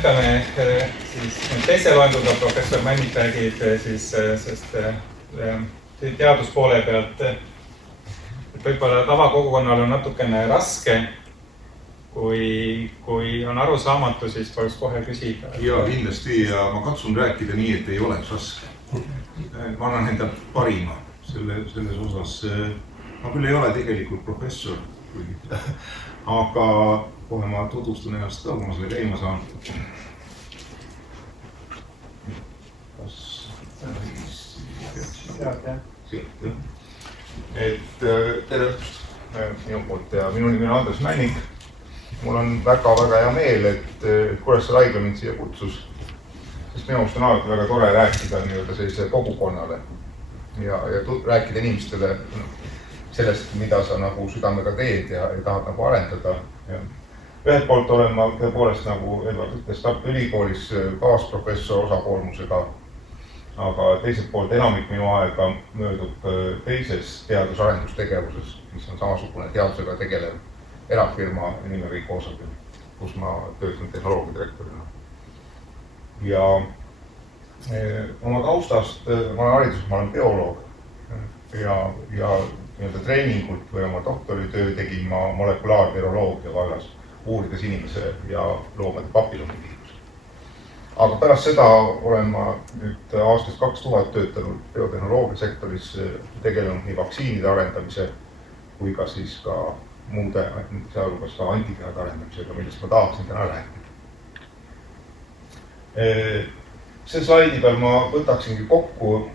jätkame siis teise loenguga. Professor Männit räägib siis sest teaduspoole pealt, et võib-olla tavakogukonnal on natukene raske, kui on arusaamatu, siis tuleks kohe küsida. Ja kindlasti ja ma katsun rääkida nii, et ei oleks raske. Ma annan enda parima selles osas. Ma küll ei ole tegelikult professor, aga kohe ma tutvustan ennast ka, kui ma selle käima saan. Tere õhtust minu poolt ja minu nimi on Andres Männik. Mul on väga hea meel, et Kuressaare haigla mind siia kutsus, sest minu arust on alati väga tore rääkida sellise kogukonnale ja rääkida inimestele sellest, mida sa nagu südamega teed ja tahad nagu arendada. Ühelt poolt olen ma tõepoolest nagu Edward ütles Tartu Ülikoolis kaasprofessor osakoormusega, aga teiselt poolt enamik minu aega möödub teises teadus-arendustegevuses, mis on samasugune teadusega tegelev erafirma nimega ICOSAG, kus ma töötan tehnoloogiadirektorina. Ja oma taustast, ma olen hariduses, ma olen bioloog ja treeningult või oma doktoritöö tegin ma molekulaarviroloogia vallas, uurides inimese ja loomade papillomiviirust. Aga pärast seda olen ma nüüd aastast 2000 töötanud biotehnoloogia sektoris, tegelenud nii vaktsiinide arendamise kui ka siis ka muude, sealhulgas ka antikehade arendamisega, millest ma tahaksin täna rääkida. See slaidi peal ma võtaksingi kokku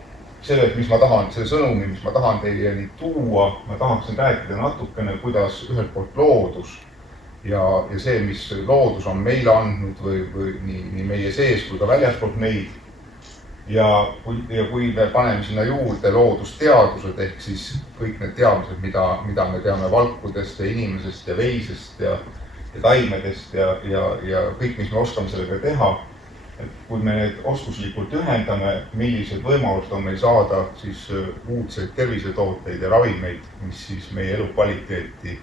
selle, mis ma tahan, selle sõnumi, mis ma tahan teieni tuua. Ma tahaksin rääkida natukene, kuidas ühelt poolt loodus ja see, mis loodus on meile andnud või nii meie sees kui ka väljaspoolt meid. Ja kui me paneme sinna juurde loodusteadused ehk siis kõik need teadmised, mida me teame valkudest ja inimesest ja veisest ja taimedest ja kõik, mis me oskame sellega teha, et kui me need oskuslikult ühendame, millised võimalused on meil saada siis uudseid tervisetooteid ja ravimeid, mis siis meie elukvaliteeti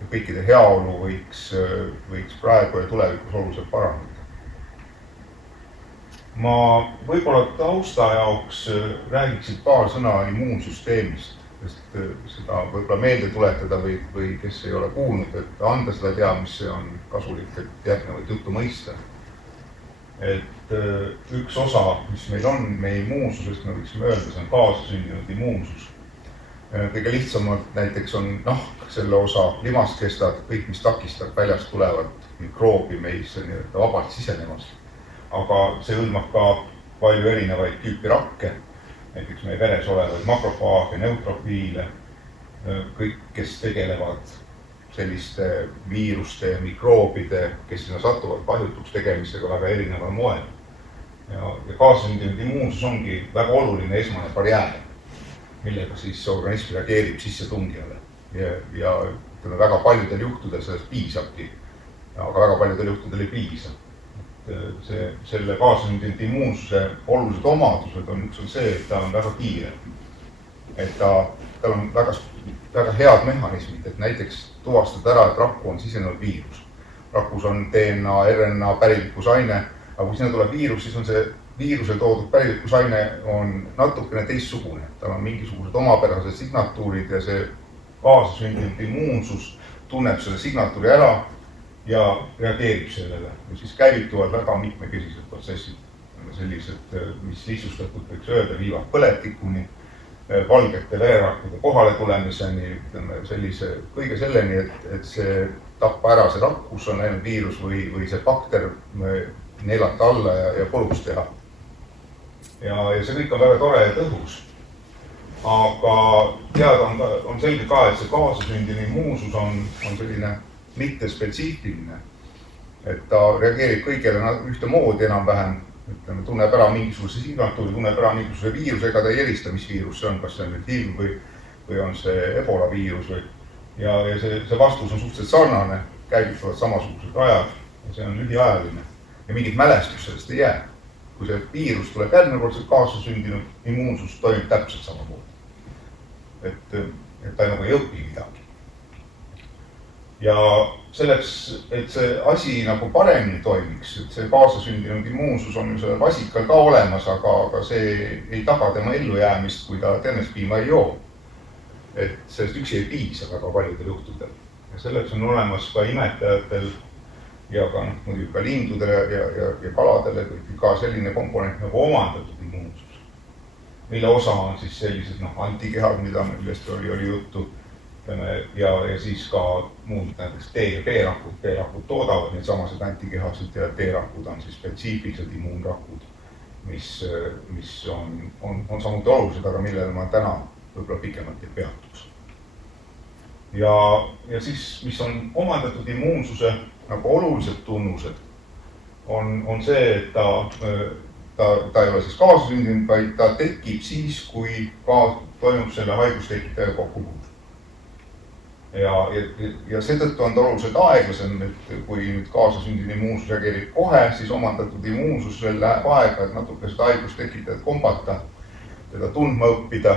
ja kõikide heaolu võiks praegu ja tulevikus oluliselt paraneda. Ma võib-olla tausta jaoks räägiksin paar sõna immuunsüsteemist, sest seda võib-olla meelde tuletada või kes ei ole kuulnud, et anda seda teadmist, see on kasulik, et järgnevat juttu mõista. Et üks osa, mis meil on, meie immuunsusest, me võiksime öelda, see on kaasasündinud immuunsus. Kõige lihtsamalt näiteks on nahk, selle osa limaskestad, kõik, mis takistab väljast tulevat mikroobi meisse vabalt sisenemast. Aga see hõlmab ka palju erinevaid tüüpi rakke, näiteks meie veres olevaid makrofaage, neutrofiile, kõik, kes tegelevad selliste viiruste ja mikroobide, kes sinna satuvad kahjutuks tegemisega väga erineval moel. Ja kaasasündinud immuunsus ongi väga oluline esmane barjäär, millega siis organism reageerib sissetungijale. Ja väga paljudel juhtudel sellest piisabki, aga väga paljudel juhtudel ei piisa. Selle kaasasündinud immuunsuse olulised omadused on üks on see, et ta on väga kiire. Et tal on väga head mehhanismid, et näiteks tuvastada ära, et rakku on sisenenud viirus. Rakus on DNA, RNA pärilikkusaine, aga kui sinna tuleb viirus, siis on see viiruse toodud pärilikkusaine on natukene teistsugune. Tal on mingisugused omapärased signatuurid ja see kaasasündinud immuunsus tunneb selle signatuuri ära ja reageerib sellele. Ja siis käivituvad väga mitmekesised protsessid, sellised, mis lihtsustatult võiks öelda, viivad põletikuni, valgete vererakkude kohale tulemiseni, sellise kõige selleni, et see tappa ära see rakkus on läinud viirus või see bakter neelata alla ja põlus teha. Ja see kõik on väga tore ja tõhus. Aga teada on selge ka, et see kaasasündine immuunsus on selline mitte spetsiifiline, et ta reageerib kõigele ühtemoodi enam-vähem, tunneb ära mingisuguse signatuuri, tunneb ära mingisuguse viiruse, ega ta ei erista, mis viirus see on, kas see on nüüd HIV või on see Ebola viirus ja see vastus on suhteliselt sarnane, käivituvad samasugused rajad ja see on lühiajaline ja mingit mälestust sellest ei jää. Kui see viirus tuleb järgmine kord, see kaasasündinud immuunsus toimib täpselt samamoodi, et ta nagu ei õpi midagi. Ja selleks, et see asi nagu paremini toimiks, et see kaasasündinud immuunsus on ju sellel vasikal ka olemas, aga see ei taga tema ellujäämist, kui ta ternespiima ei joo. Et sellest üksi ei piisa väga paljudel juhtudel. Ja selleks on olemas ka imetajatel ja ka, muidugi ka lindudele ja kaladele ka selline komponent nagu omandatud immuunsus, mille osa on siis sellised antikehad, millest oli juttu, ja siis ka muud näiteks T- ja B-rakud. B-rakud toodavad neid samased antikehasid ja T-rakud on siis spetsiifilised immuunrakud, mis on samuti olulised, aga millele ma täna võib-olla pikemalt ei peatuks. Ja siis, mis on omandatud immuunsuse nagu olulised tunnused, on see, et ta ei ole siis kaasasündinud, vaid ta tekib siis, kui toimub selle haigustekitaja kokkupuude. Ja seetõttu on ta oluliselt aeglasem, et kui nüüd kaasasündinud immuunsus reageerib kohe, siis omandatud immuunsusel läheb aega, et natuke seda haigustekitajat kombata, teda tundma õppida,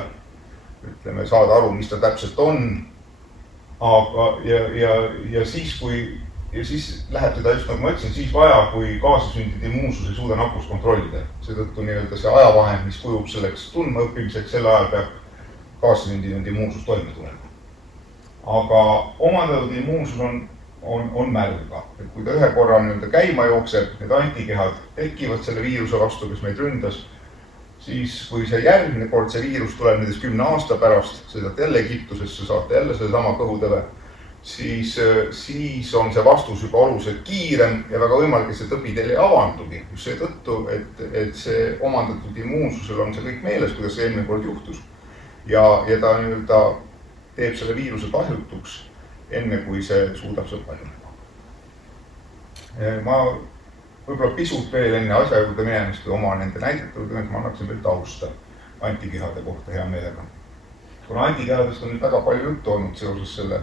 ütleme, saada aru, mis ta täpselt on. Ja siis läheb teda just nagu ma ütlesin, siis vaja, kui kaasasündinud immuunsus ei suuda nakkust kontrollida. Seetõttu nii-öelda see ajavahend, mis kujub selleks tundma õppimiseks, selle ajal peab kaasasündinud immuunsus toime tulema. Aga omandatud immuunsus on mäluga, et kui ta ühe korra nii-öelda käima jookseb, need antikehad tekivad selle viiruse vastu, kes meid ründas, siis kui see järgmine kord see viirus tuleb näiteks 10 aasta pärast, sõidate jälle Egiptusesse, saate jälle selle sama kõhutõve, siis on see vastus juba oluliselt kiirem ja väga võimalik, et see tõbiteel ei avandugi. Just seetõttu, et see omandatud immuunsusel on see kõik meeles, kuidas see eelmine kord juhtus. Ja ta nii-öelda teeb selle viiruse kahjutuks, enne kui see suudab seda paljuneda. Ma võib-olla pisut veel enne asja juurde minemist või oma nende näidetud, ma annaksin veel tausta antikehade kohta hea meelega. Kuna antikehadest on nüüd väga palju juttu olnud seoses selle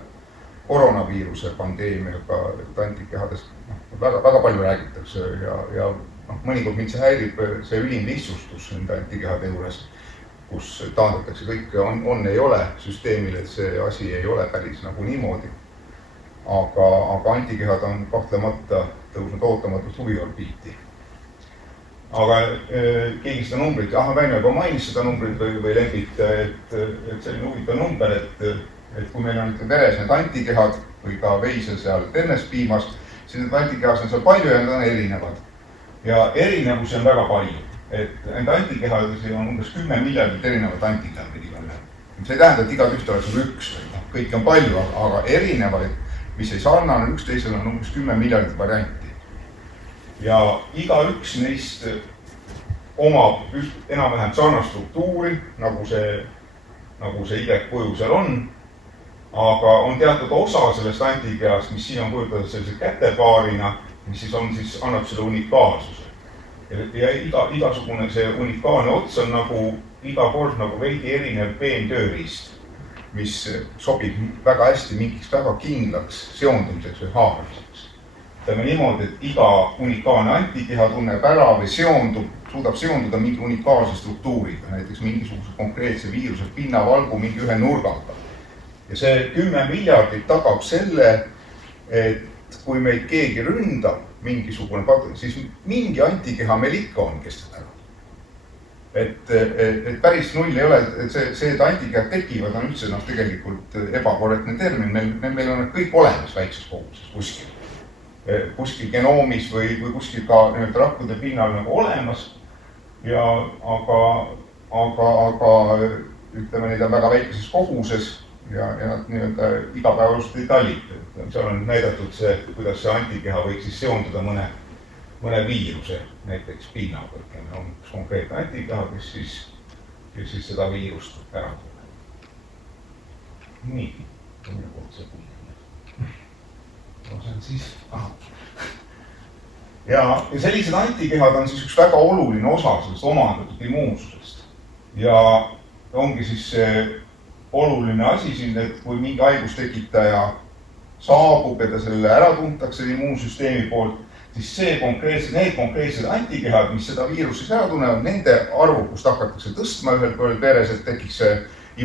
koroonaviiruse pandeemiaga, et antikehadest väga palju räägitakse ja mõnikord mind see häirib see ülim lihtsustus nende antikehade juures, kus taandatakse kõike on ei ole süsteemile, et see asi ei ole päris nagu niimoodi. Aga antikehad on kahtlemata tõusnud ootamatult huviorbiiti. Aga keegi seda numbrit, Väino juba mainis seda numbrit või Lembit, et selline huvitav number, et kui meil on veres need antikehad või ka veisel seal ternespiimas, siis need antikehad on seal palju ja need on erinevad. Ja erinevusi on väga palju. Et nende antikehadesi on umbes 10 miljardit erinevat antikehad igal ühel. See ei tähenda, et iga tühte oleks üks, kõik on palju, aga erinevaid, mis ei sarnane üksteisel, on umbes 10 miljardit varianti. Ja iga üks neist omab enam-vähem sarnast struktuuri, nagu see Y-kuju seal on, aga on teatud osa sellest antikehast, mis siin on kujutatud sellise kätepaarina, mis siis annab selle unikaalsuse. Ja igasugune see unikaalne ots on iga kord veidi erinev peentööriist, mis sobib väga hästi mingiks väga kindlaks seondumiseks või haaramiseks. Ütleme niimoodi, et iga unikaalne antikeha tunneb ära või suudab seonduda mingi unikaalse struktuuriga, näiteks mingisuguse konkreetse viiruse pinnavalgu mingi ühe nurgaga. Ja see 10 miljardit tagab selle, et kui meid keegi ründab, mingisugune patron, siis mingi antikeha meil ikka on, kes teda ära. Et päris null ei ole, et see, et antikehad tekivad, on üldse tegelikult ebakorrektne termin. Meil on kõik olemas väikses koguses kuskil. Kuskil genoomis või kuskil ka rakkude pinnal olemas. Aga ütleme, neid on väga väikeses koguses ja nad nii-öelda igapäevaelust ei talita. Seal on näidatud see, kuidas see antikeha võiks siis seonduda mõne viiruse, näiteks pinnaga. On üks konkreetne antikeha, kes siis seda viirust ära tuleb. Nii, mille poolt see puhul. See on siis... Ja sellised antikehad on siis üks väga oluline osa sellest omandatud immuunsusest. Ja ongi siis see oluline asi siin, et kui mingi haigustekitaja saabub ja ta selle ära tuntakse immuunsüsteemi poolt, siis need konkreetsed antikehad, mis seda viirust siis ära tunnevad, nende arvukust hakatakse tõstma ühel veres, et tekiks see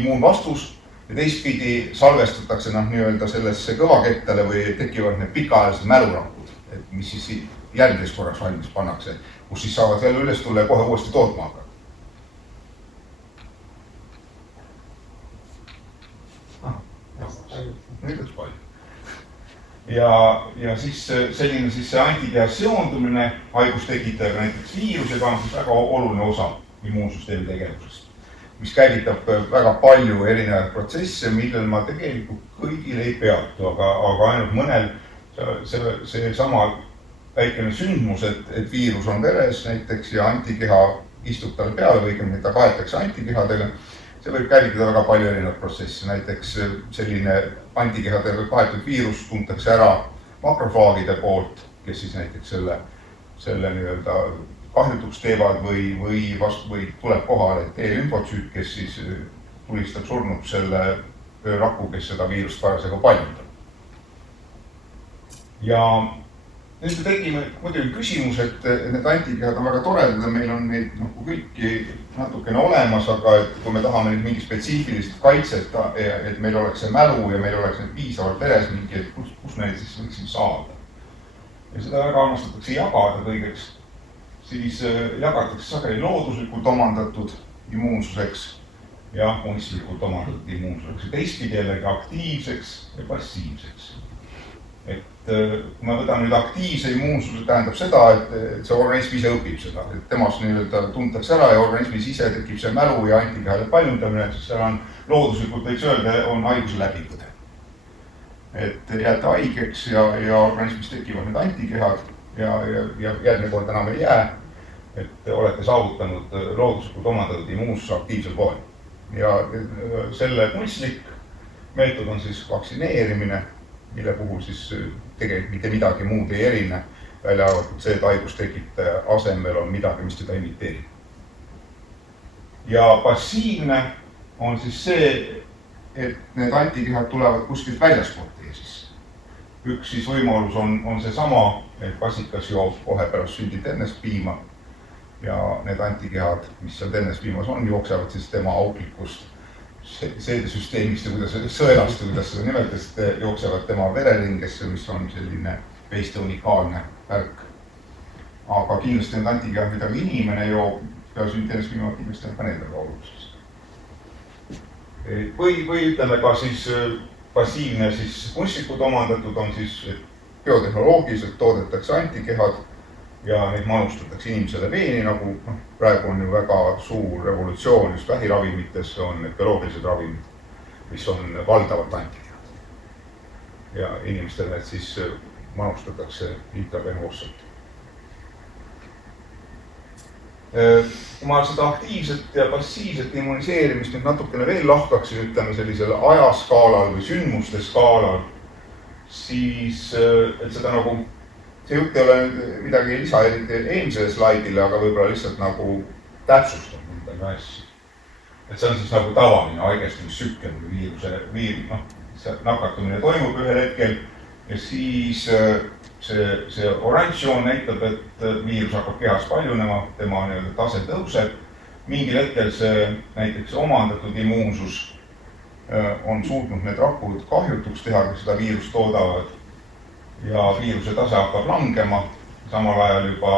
immuunvastus ja teistpidi salvestatakse nii-öelda sellesse kõvakettale või tekivad need pikaajalised mälurakud, mis siis järgmiseks korraks valmis pannakse, kus siis saavad jälle üles tulla ja kohe uuesti tootma hakata. Nüüd üks palju. Ja siis selline see antikeha seondumine haigustekitajaga, näiteks viirusega on siis väga oluline osa immuunsüsteemi tegevusest, mis käivitab väga palju erinevaid protsesse, millel ma tegelikult kõigil ei peatu, aga ainult mõnel see sama väikene sündmus, et viirus on veres näiteks ja antikeha istub talle peale või õigemini ta kaetakse antikehadega, see võib käivitada väga palju erinevaid protsesse, näiteks selline antikehadega kaetud viirus tuntakse ära makrofaagide poolt, kes siis näiteks selle nii-öelda kahjutuks teevad või tuleb kohale T-lümfotsüüt, kes siis tulistab surnuks selle raku, kes seda viirust parasjagu paljundab. Ja nüüd tekib muidugi küsimus, et need antikehad on väga toredad ja meil on neid kõiki natukene olemas, aga et kui me tahame nüüd mingi spetsiifilist kaitset, et meil oleks see mälu ja meil oleks need piisavalt veres mingi, et kus me neid siis võiksime saada. Ja seda väga armastatakse jagada kõigeks, siis jagatakse sageli looduslikult omandatud immuunsuseks ja kunstlikult omandatud immuunsuseks ja teistpidi jällegi aktiivseks ja passiivseks. Et kui me võtame nüüd aktiivse immuunsuse, tähendab seda, et see organism ise õpib seda, et temast nii-öelda tuntakse ära ja organismis ise tekib see mälu ja antikehade paljundamine, siis seal on looduslikult võiks öelda, on haiguse läbipõde. Et jääte haigeks ja organismis tekivad need antikehad ja järgmine kord enam ei jää, et olete saavutanud looduslikult omandatud immuunsuse aktiivsel pool. Ja selle kunstlik meetod on siis vaktsineerimine, mille puhul siis tegelikult mitte midagi muud ei erine, välja arvatud see, et haigustekitaja asemel on midagi, mis teda imiteerib. Ja passiivne on siis see, et need antikehad tulevad kuskilt väljaspoolt Eesisse. Üks siis võimalus on see sama, et kassikas joob kohe pärast sündit ennespiima ja need antikehad, mis seal ennespiimas on, jooksevad siis tema auklikust seedesüsteemist ja kuidas sõelast, kuidas seda nimetasite, jooksevad tema vereringesse, mis on selline veiste unikaalne värk. Aga kindlasti need antikehad, mida inimene joob, peale sündtenespiima kindlasti on ka need väga olulises. Või ütleme ka siis passiivne siis kunstlikult omandatud on siis, et biotehnoloogiliselt toodetakse antikehad ja neid manustatakse inimesele veeni, nagu praegu on ju väga suur revolutsioon, just vähiravimites on need bioloogilised ravimid, mis on valdavalt antikehad. Ja inimestele need siis manustatakse intravenoosselt. Kui ma seda aktiivset ja passiivset immuniseerimist nüüd natukene veel lahkaksin, ütleme sellisel ajaskaalal või sündmuste skaalal, siis et seda nagu see jutt ei ole midagi lisa eelmisele slaidile, aga võib-olla lihtsalt nagu täpsustab midagi asja. Et see on siis nagu tavaline haigestumissükkel või see nakatumine toimub ühel hetkel ja siis see oranž joon näitab, et viirus hakkab kehas paljunema, tema tase tõuseb. Mingil hetkel see näiteks omandatud immuunsus on suutnud need rakud kahjutuks teha, kes seda viirust toodavad. Ja viiruse tase hakkab langema, samal ajal juba,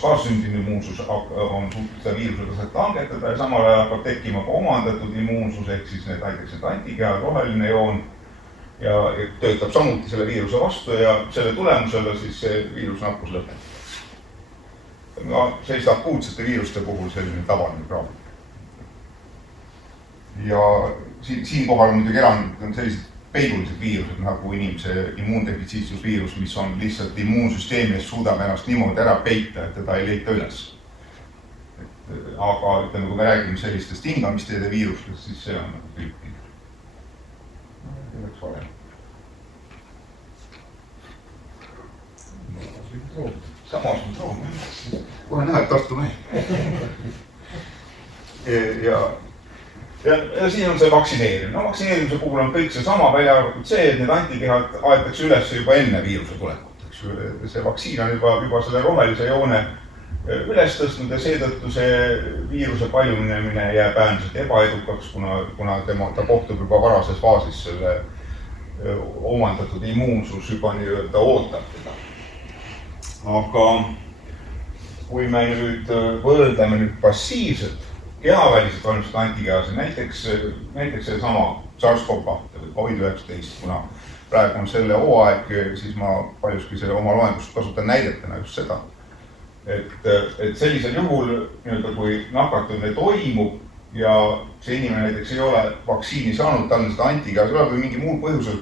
kaarsündinu immuunsus on suutnud seda viiruse taset langetada ja samal ajal hakkab tekkima ka omandatud immuunsus, ehk siis näiteks antikehad, roheline joon ja töötab samuti selle viiruse vastu ja selle tulemusele siis see viirusnakkus lõpetatakse. Selliste akuutsete viiruste puhul selline tavaline graafik. Ja siinkohal on muidugi erand on sellised peidulised viirused, nagu inimese immuundefitsiitsusviirus, mis on lihtsalt immuunsüsteemis suudab ennast niimoodi ära peita, et teda ei leita üles. Aga ütleme, kui me räägime sellistest hingamisteede viirustest, siis see on nagu grippviirus. See oleks valem. Samas on troom. Kohe näed Tartu mehi. Ja siin on see vaktsineerimine. Vaktsineerimise puhul on kõik see sama, välja arvatud see, et need antikehad aetakse üles juba enne viiruse tulekut. See vaktsiin on juba selle rohelise joone üles tõstnud ja seetõttu see viiruse paljunemine jääb äärmiselt ebaedukaks, kuna ta kohtub juba varases faasis selle omandatud immuunsus juba nii-öelda ootab teda. Aga kui me nüüd võrdleme nüüd passiivselt kehaväliselt valmistatud antikehasid, näiteks see sama SARS-CoV-2 või COVID-19, kuna praegu on selle hooaeg, siis ma paljuski selle oma loengust kasutan näidetena just seda. Et sellisel juhul, kui nakatumine toimub ja see inimene näiteks ei ole vaktsiini saanud, tal on seda antikehas või mingi muul põhjusel,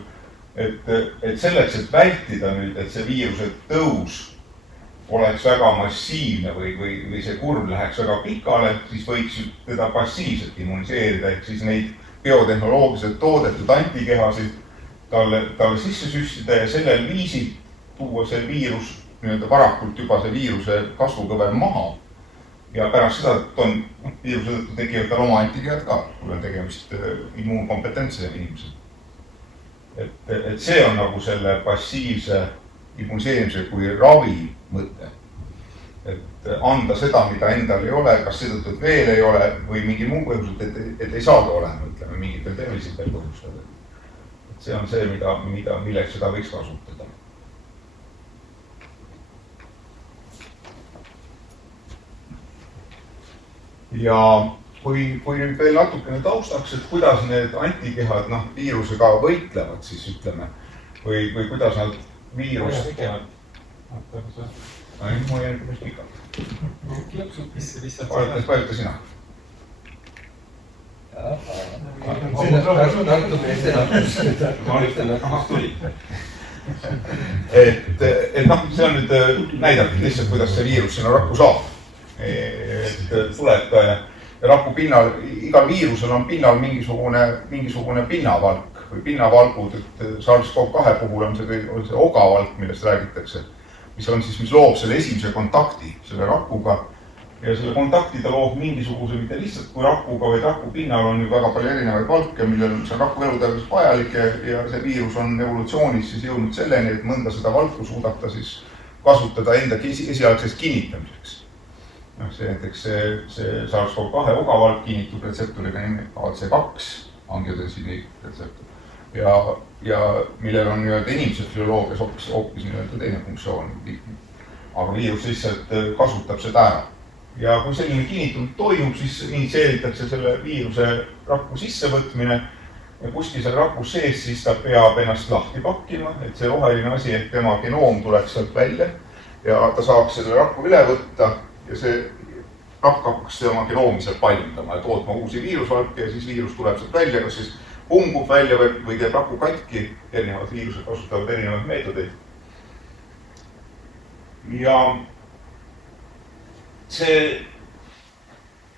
et selleks, et vältida nüüd, et see viiruse tõus oleks väga massiivne või see kurv läheks väga pikale, siis võiks teda passiivselt immuniseerida, ehk siis neid biotehnoloogiliselt toodetud antikehasid talle sisse süstida ja sellel viisil tuua see viirus nii-öelda varakult juba see viiruse kasvukõver maha ja pärast seda viiruse tõttu tekivad tal oma antikehad ka, kui on tegemist immuunkompetentse inimesega. Et see on nagu selle passiivse immuniseerimise kui ravi mõte. Et anda seda, mida endal ei ole, kas seetõttu, et veel ei ole või mingi muu põhjuselt, et ei saada olema, ütleme, mingitel tervislikel põhjustel. Et see on see, milleks seda võiks kasutada. Ja kui nüüd veel natukene taustaks, et kuidas need antikehad viirusega võitlevad, siis ütleme, või kuidas nad viirust tegevad. Mul jäi päris pikalt. Vajuta sina. See on nüüd näidatud lihtsalt, kuidas see viirus sinna rakku saab. Tuleb ka ja raku pinnal, igal viirusel on pinnal mingisugune pinnavalk või pinnavalgud, et SARS-CoV-2 puhul on see ogavalk, millest räägitakse, mis loob selle esimese kontakti selle rakuga ja selle kontakti ta loob mingisuguse, mitte lihtsalt kui rakuga, vaid raku pinnal on ju väga palju erinevaid valke, millel see on raku elutäigus vajalik ja see viirus on evolutsioonis siis jõudnud selleni, et mõnda seda valku suudab ta siis kasutada enda esialgseks kinnitamiseks. See näiteks see SARS-CoV-2 ogavalk kinnitub retseptoriga AC2 angiotensini retseptor ja millel on inimese füsioloogias hoopis teine funktsioon. Aga viirus lihtsalt kasutab seda ära. Ja kui selline kinnitumine toimub, siis initseeritakse selle viiruse rakku sissevõtmine ja kuskil seal rakus sees siis ta peab ennast lahti pakkima, et see roheline asi ehk tema genoom tuleks sealt välja ja ta saaks selle rakku üle võtta ja see rakk hakkaks oma genoomi sealt paljundama ja tootma uusi viirusvalke ja siis viirus tuleb sealt välja, kas siis pungub välja või teeb raku katki, erinevad viirused kasutavad erinevaid meetodeid. Ja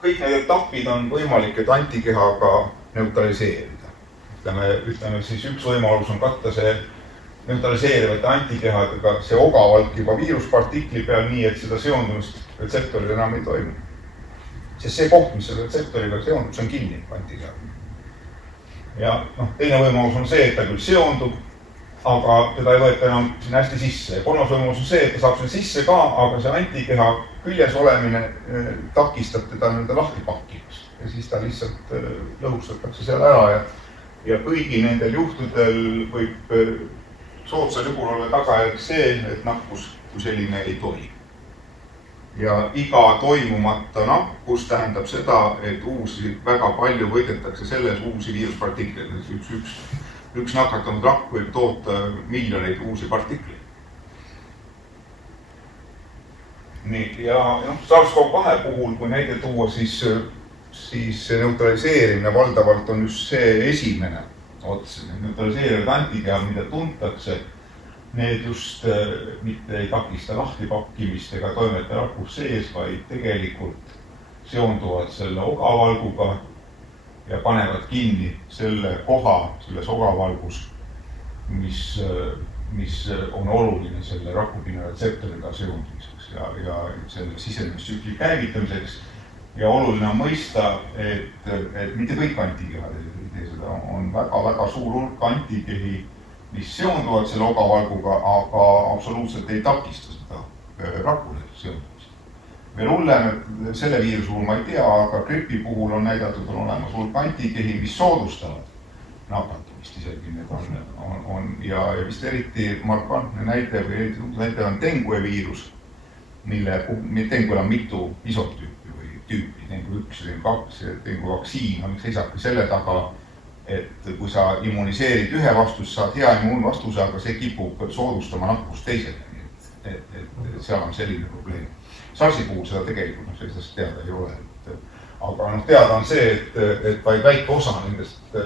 kõik need etapid on võimalik, et antikehaga neutraliseerida. Ütleme siis üks võimalus on katta see neutraliseerivate antikehadega see ogavalk juba viiruspartikli peal nii, et seda seondumist retseptoril enam ei toimu. Sest see koht, mis selle retseptoriga seondub, see on kinni antikehad. Ja teine võimalus on see, et ta küll seondub, aga teda ei võeta enam sinna hästi sisse. Ja kolmas võimalus on see, et ta saab sinna sisse ka, aga see antikeha küljes olemine takistab teda lahti pakkimast. Ja siis ta lihtsalt lõhustatakse seal ära ja kõigi nendel juhtudel võib soodsal juhul olla tagajärg see, et nakkus kui selline ei toimi. Ja iga toimumata nakkus tähendab seda, et väga palju võidetakse selles uusi viiruspartikleid. Üks nakatunud rakk võib toota miljoneid uusi partikleid. Ja SARS-CoV-2 puhul, kui näide tuua, siis neutraliseerimine valdavalt on just see esimene ots. Neutraliseerivad antikehad, mida tuntakse, need just mitte ei takista lahtipakkimist ega toimeta rakus sees, vaid tegelikult seonduvad selle ogavalguga ja panevad kinni selle koha selles ogavalgus, mis on oluline selle rakupinna retseptoriga seondumiseks ja selle sisenemistsükli käivitamiseks. Ja oluline on mõista, et mitte kõik antikehad ei tee seda, on väga suur hulk antikehi, mis seonduvad selle ogavalguga, aga absoluutselt ei takista seda rakule seondumist. veel hullem, et selle viiruse puhul ma ei tea, aga gripi puhul on näidatud, on olemas hulk antikehi, mis soodustavad nakatumist isegi. Need on ja vist eriti markantne näide või eriti näide on dengue viirus, mille denguel on mitu isotüüpi või tüüpi, dengue 1 ja dengue 2 ja dengue vaktsiin on seisabki selle taga, et kui sa immuniseerid ühe vastus, saad hea immuunvastuse, aga see kipub soodustama nakkust teisele. Et seal on selline probleem. SARS-i puhul seda tegelikult sellisest teada ei ole. Aga teada on see, et vaid väike osa nendest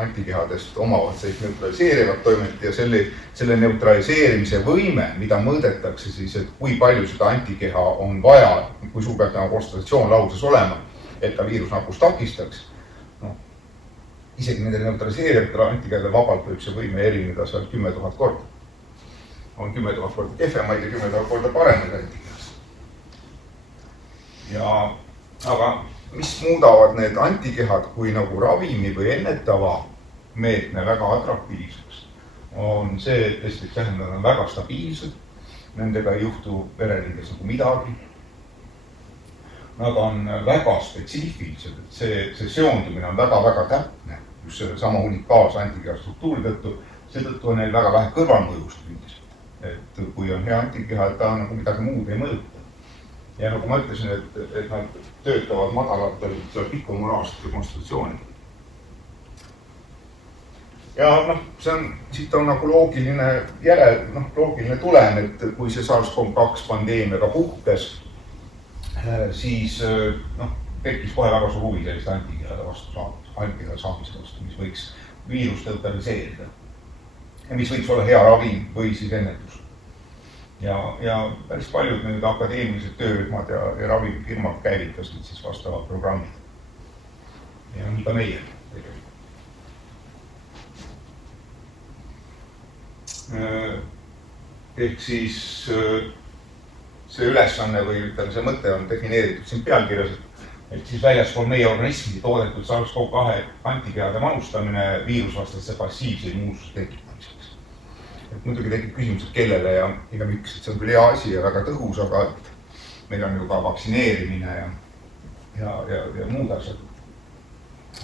antikehadest omavad sellist neutraliseerivat toimet ja selle neutraliseerimise võime, mida mõõdetakse siis, et kui palju seda antikeha on vaja, kui sul peab kontsentratsioon lauses olema, et ta viirusnakkust takistaks. Isegi nende neutraliseerivatele antikehadele vabalt võib see võime erineda seal 10 000 korda. On 10 000 korda kehvemaid ja 10 000 korda paremaid antikehast. Aga mis muudavad need antikehad kui nagu ravimi või ennetava meetme väga atraktiivseks, on see, et esiteks tähendab, on väga stabiilsed, nendega ei juhtu vereringes nagu midagi. Nad on väga spetsiifilised, et see seondumine on väga-väga täpne, just selle sama unikaalse antikeha struktuuri tõttu, seetõttu on neil väga vähe kõrvalmõjust üldiselt. Et kui on hea antikeha, et ta nagu midagi muud ei mõjuta. Ja nagu ma ütlesin, et nad töötavad madalatel pikomoraalsete konstitutsioonidel. Ja siit on nagu loogiline tulem, et kui see SARS-CoV-2 pandeemiaga puhkes, siis tekkis kohe väga suur huvi selliste antikehade saamise vastu, mis võiks viirust neutraliseerida. Ja mis võiks olla hea ravim või siis ennetus. Ja päris paljud nüüd akadeemilised töörühmad ja ravimifirmad käivitasid siis vastavad programmid. Ja nii ka meie tegelikult. Ehk siis see ülesanne või ütleme, see mõte on defineeritud siin pealkirjas, et siis väljaspool meie organismi toodetud SARS-CoV-2 antikehade manustamine viirusvastase passiivse immuunsuse tekitamiseks. Et muidugi tekib küsimus, et kellele ja miks, et see on küll hea asi ja väga tõhus, aga et meil on ju ka vaktsineerimine ja muud asjad.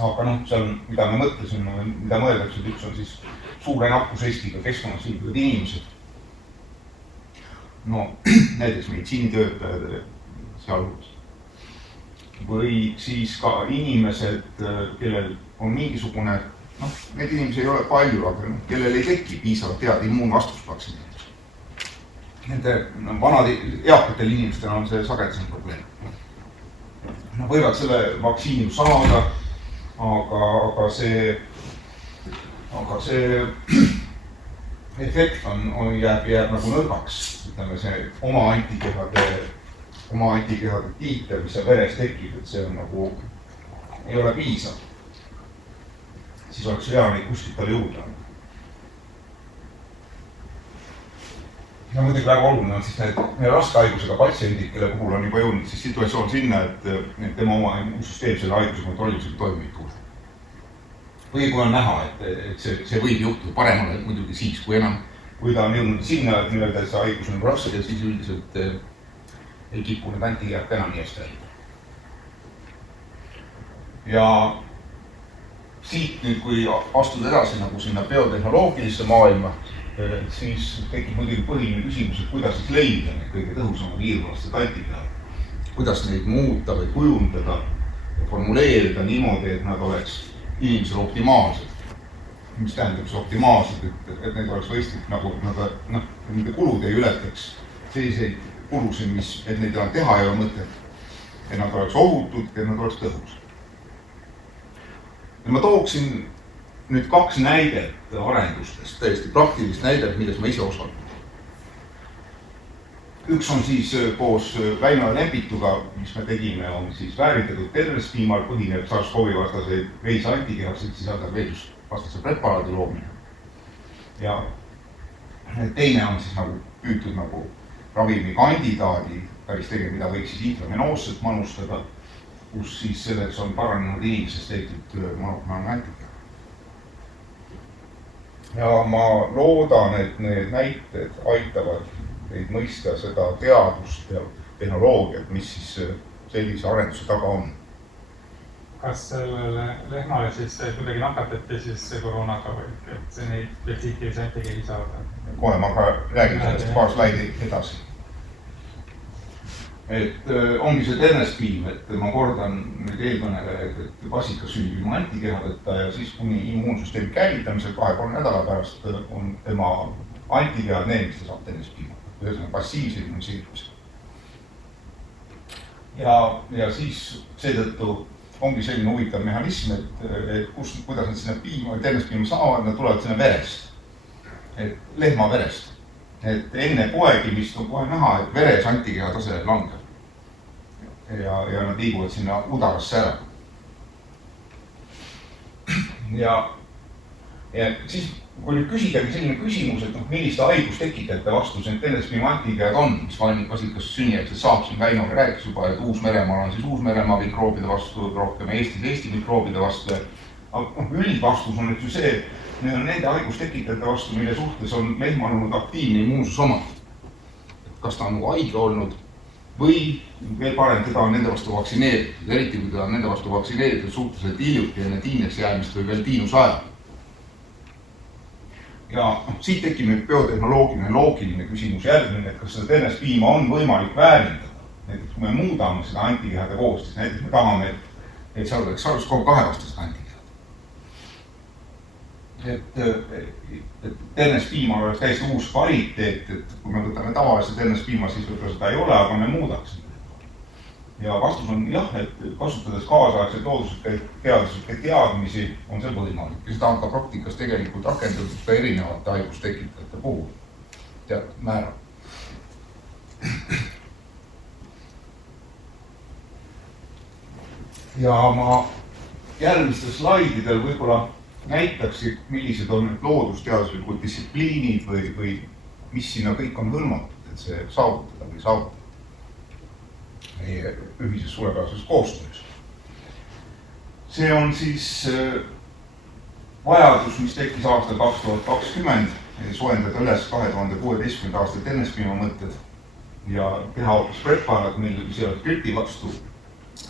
Aga see on, mida me mõtlesime, mida mõeldakse, et üks on siis suure nakkusriskiga keskkonnas viibivad inimesed. Näiteks meditsiinitöötajad sealhulgas. Või siis ka inimesed, kellel on mingisugune, need inimesi ei ole palju, aga kellel ei teki piisavalt head immuunvastust vaktsineerimiseks. Nende vanad eakatel inimestel on see sagedasem probleem. Nad võivad selle vaktsiini saada, aga see efekt jääb nagu nõrgaks, ütleme see oma antikehade tiiter, mis seal veres tekib, et see on nagu, ei ole piisav. Siis oleks hea neid kuskilt talle juurde anda. Ja muidugi väga oluline on siis need raskhaigusega patsiendid, kelle puhul on juba jõudnud siis situatsioon sinna, et tema oma immuunsüsteem selle haiguse kontrollimisega toimib tuule. Või kui on näha, et see võib juhtuda paremale muidugi siis, kui ta on jõudnud sinna, et nii-öelda see haigus on raske, siis üldiselt ei kipu need antikehad enam nii hästi välja. Ja siit nüüd, kui astuda edasi nagu sinna biotehnoloogilisse maailma, siis tekib muidugi põhiline küsimus, et kuidas siis leida need kõige tõhusamad viirusvastased antikehad. Kuidas neid muuta või kujundada ja formuleerida niimoodi, et nad oleks inimesele optimaalsed. Mis tähendab see optimaalsed, et need oleks võistlik nagu, nende kulud ei ületaks selliseid kulusid, et neid enam teha ei ole mõtet, et nad oleks ohutud ja nad oleks tõhus. Ja ma tooksin nüüd 2 näidet arendustest, täiesti praktilist näidet, milles ma ise osalen. Üks on siis koos Väino Lempituga, mis me tegime, on siis väärindatud tervespiimal põhinev SARS-CoV-i vastaseid veise antikehasid sisaldab veisvastase preparaadi loomine. Ja teine on siis nagu püütud nagu ravimi kandidaadi päris tegema, mida võiks siis intravenoosselt manustada, kus siis selleks on paranenud inimesest tehtud monoklonaalne antikeha. Ja ma loodan, et need näited aitavad teid mõista seda teadust ja tehnoloogiat, mis siis sellise arenduse taga on. Kas sellele lehmale siis kuidagi nakatati siis koroonaga või et see neid spetsiifilisi antigeeni saada? Kohe ma ka räägin sellest paar slaidi edasi. Et ongi see ternespiim, et ma kordan nüüd eelkõnelejaid, et vasika sünnib ilma antikehadeta ja siis kuni immuunsüsteemi käivitamisel 2-3 nädala pärast on tema antikehad need, mis ta saab ternespiima. Ühesõnaga passiivse immuniseerimise. Ja siis seetõttu ongi selline huvitav mehhanism, et kuidas nad sinna ternespiima saavad, nad tulevad sinna verest. Et lehma verest. Et enne poegimist on kohe näha, et veres antikeha tase langeb. Ja nad liiguvad sinna udarasse ära. Ja siis, kui nüüd küsidagi selline küsimus, et milliste haigustekitajate vastu see ternespiima antikehad on, mis vasikas sünnijärgselt saab, siin Väino rääkis juba, et Uus-Meremaal on siis Uus-Meremaa mikroobide vastu rohkem, Eestis Eesti mikroobide vastu. Aga üldvastus on nüüd ju see, et need on nende haigustekitajate vastu, mille suhtes on lehmal olnud aktiivne immuunsus omad. Kas ta on nagu haige olnud või veel parem, teda on nende vastu vaktsineeritud, eriti kui ta on nende vastu vaktsineeritud suhteliselt hiljuti enne tiineks jäämist või veel tiinuse ajal. Ja siit tekib nüüd biotehnoloogiline loogiline küsimus järgmine, et kas seda ternespiima on võimalik väärindada. Näiteks kui me muudame seda antikehade koostist, näiteks me tahame, et seal oleks SARS-CoV-2 vastased antikehad. Et ternespiima oleks täiesti uus kvaliteet, et kui me võtame tavalise ternespiima, siis võib-olla seda ei ole, aga me muudaksime. Ja vastus on jah, et kasutades kaasaegseid looduslikke teaduslikke teadmisi on see võimalik. Ja seda on ka praktikas tegelikult rakendatud ka erinevate haigustekitajate puhul teatud määral. Ja ma järgmistel slaididel võib-olla näitaksid, millised on need loodusteaduslikud distsipliinid või mis sinna kõik on hõlmatud, et see saavutada või saavutada meie ühises suurepärases koostöös. See on siis vajadus, mis tekkis aastal 2020, soojendada üles 2016. aasta ternespiima mõtted ja teha hoopis preparaat, mis ei ole gripi vastu,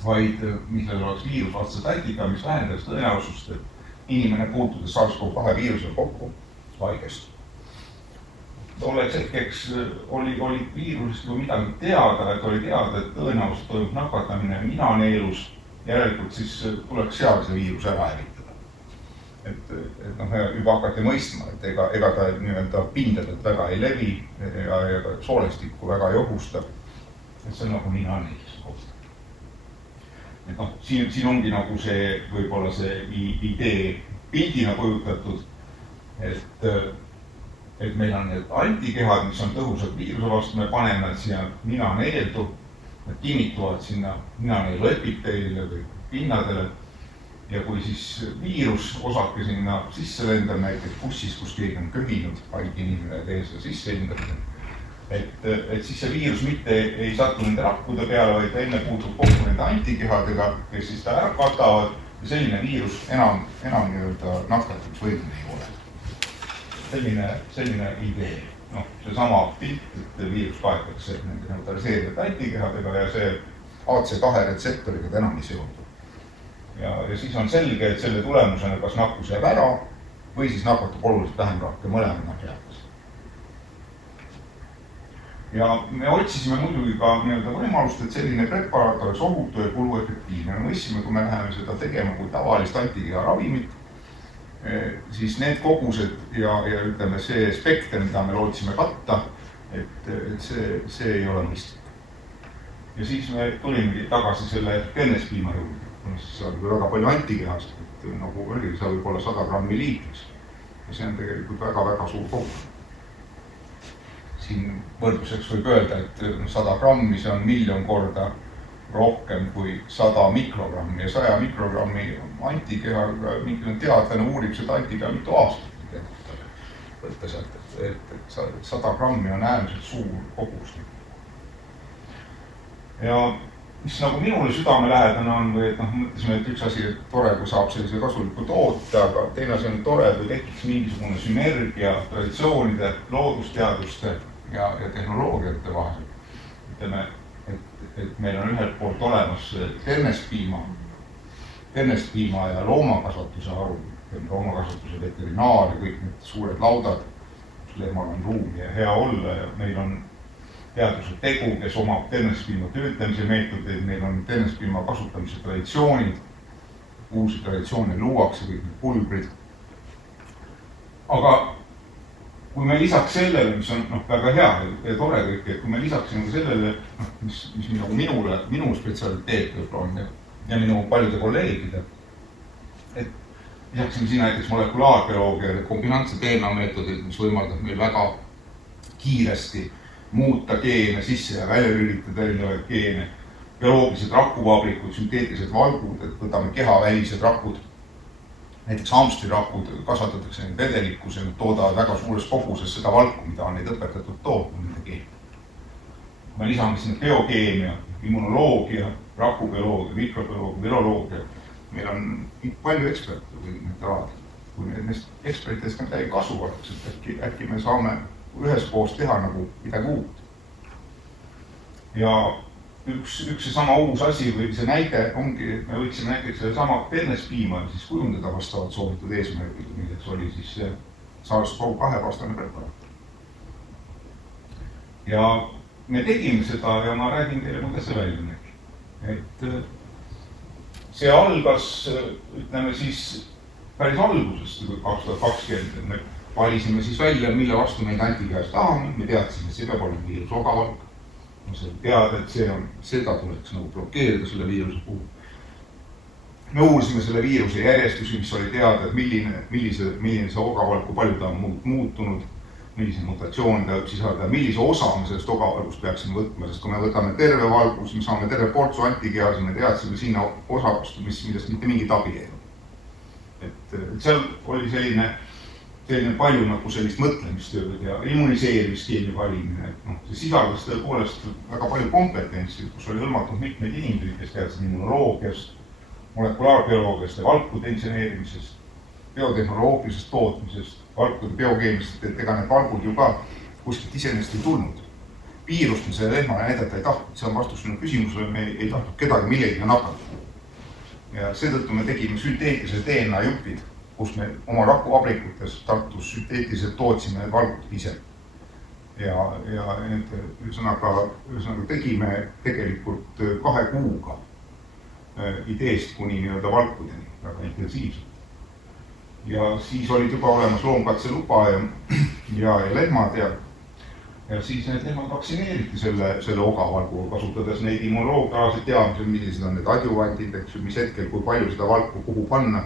vaid millel oleks viirusvastased antikehad, mis vähendaks tõenäosust, et inimene puutudes SARS-CoV-2 viirusel kokku haigestub. Tolleks hetkeks oli viirusest juba midagi teada, et oli teada, et tõenäoliselt toimub nakatamine ninaneelus, järelikult siis tuleks seal see viirus ära hävitada. Et juba hakati mõistma, et ega ta nii-öelda pindadelt väga ei levi ja ka soolestikku väga ei ohusta. Et see on nagu ninaneelus kohta. Et siin ongi nagu see, võib-olla see idee pildina kujutatud, et meil on need antikehad, mis on tõhusad viiruse vastu, me paneme nad siia ninaneeldu, nad kinnituvad sinna ninaneelu epiteelile või pinnadele ja kui siis viirus osake sinna sisse lendab, näiteks bussis, kus keegi on köhinud, haige inimene tee seda sisse hindamine, et siis see viirus mitte ei satu nende rakkude peale, vaid enne puutub kokku nende antikehadega, kes siis ta ära katavad ja selline viirus enam nii-öelda nakatuks võimeline ei ole. Selline idee, seesama pilt, et viirus kaetakse nende neutraliseerivate antikehadega ja see AC2 retseptoriga enam ei seondu. Ja siis on selge, et selle tulemusena kas nakkus jääb ära või siis nakatub oluliselt vähem rahke mõlemana jäädes. Ja me otsisime muidugi ka võimalust, et selline preparaat oleks ohutu ja kuluefektiivne. Me mõtlesime, kui me läheme seda tegema kui tavalist antikeha ravimit, siis need kogused ja ütleme see spekter, mida me lootsime katta, et see ei ole mõistlik. Ja siis me tulimegi tagasi selle ternespiima juurde, kuna siis saab väga palju antikehast, et nagu öeldi, seal võib olla 100 grammi liitris. Ja see on tegelikult väga-väga suur kogus. Siin võrdluseks võib öelda, et 100 grammi see on 1 000 000 korda rohkem kui 100 mikrogrammi ja 100 mikrogrammi antikehaga mingi teadlane uurib seda antikeha mitu aastat. Võtta sealt, et 100 grammi on äärmiselt suur kogus. Ja mis nagu minule südamelähedane on või et mõtlesime, et üks asi tore, kui saab sellise kasuliku toote, aga teine asi on tore, kui tekiks mingisugune sünergia traditsioonide, loodusteaduste ja tehnoloogiate vahel. Ütleme, et et meil on ühelt poolt olemas ternespiima ja loomakasvatuse haru, loomakasvatuse veterinaar ja kõik need suured laudad, kus lehmal on ruumi ja hea olla ja meil on teaduse tegu, kes omab ternespiima töötlemise meetodeid, meil on ternespiima kasutamise traditsioonid, uusi traditsioone luuakse, kõik need pulbrid. Aga kui me lisaks sellele, mis on väga hea ja tore kõik, et kui me lisaksime sellele, mis minu spetsialiteet on ja minu paljude kolleegide, et lisaksime siin näiteks molekulaarbioloogia ja kombinaatse DNA meetodid, mis võimaldab meil väga kiiresti muuta geene, sisse ja välja lülitada erinevaid geene, bioloogilised rakuvabrikud, sünteetilised valgud, et võtame kehavälised rakud, näiteks hamstrirakud kasvatatakse neid vedelikkus ja nad toodavad väga suures koguses seda valku, mida on neid õpetatud tootma nende geene. Me lisame sinna biokeemia, immunoloogia, rakubioloogia, mikrobioloogia, viroloogia. Meil on palju eksperte või need alad. Kui neist ekspertidest ka midagi kasu oleks, et äkki me saame üheskoos teha nagu midagi uut. Ja üks seesama uus asi või see näide ongi, et me võiksime näiteks selle sama ternespiima siis kujundada vastavalt soovitud eesmärgid, milleks oli siis see SARS-CoV-2 vastane preparaat. Ja me tegime seda ja ma räägin teile, kuidas see välja nägi. Et see algas, ütleme siis päris algusest 2020, me valisime siis välja, mille vastu meid antikehast tahame, me teadsime, et see peab olema viirusogavalk. Ma sain teada, et seda tuleks nagu blokeerida selle viiruse puhul. Me uurisime selle viiruse järjestusi, mis oli teada, et milline see ogavalk, kui palju ta on muutunud, millise mutatsioon ta sisaldab, millise osa me sellest ogavalgust peaksime võtma, sest kui me võtame terve valgus, me saame terve portsu antikehasid, me teadsime sinna osa vastu, millest mitte mingit abi ei ole. Et seal oli selline palju nagu sellist mõtlemistööd ja immuniseerimiskeemi valimine. See sisaldas tõepoolest väga palju kompetentsi, kus oli hõlmatud mitmeid inimesed, kes teadsid immunoloogiast, molekulaarbioloogiast ja valkude inseneerimisest, biotehnoloogilisest tootmisest, valkude biokeemist, et ega need valgud ju ka kuskilt iseenesest ei tulnud. Viirust me selle lehmale näidata ei tahtnud, see on vastus sinu küsimusele, me ei tahtnud kedagi millegiga nakata. Ja seetõttu me tegime sünteetilise DNA jupid, kus me oma rakuvabrikutes Tartus sünteetiliselt tootsime need valgud ise. Ja need ühesõnaga tegime tegelikult 2 kuuga ideest kuni nii-öelda valkudeni väga intensiivselt. Ja siis olid juba olemas loomkatseluba ja lehmad ja siis need lehmad vaktsineeriti selle ogavalgu, kasutades neid immunoloogialaseid teadmised, millised on need adjuvandid, mis hetkel, kui palju seda valku kuhu panna.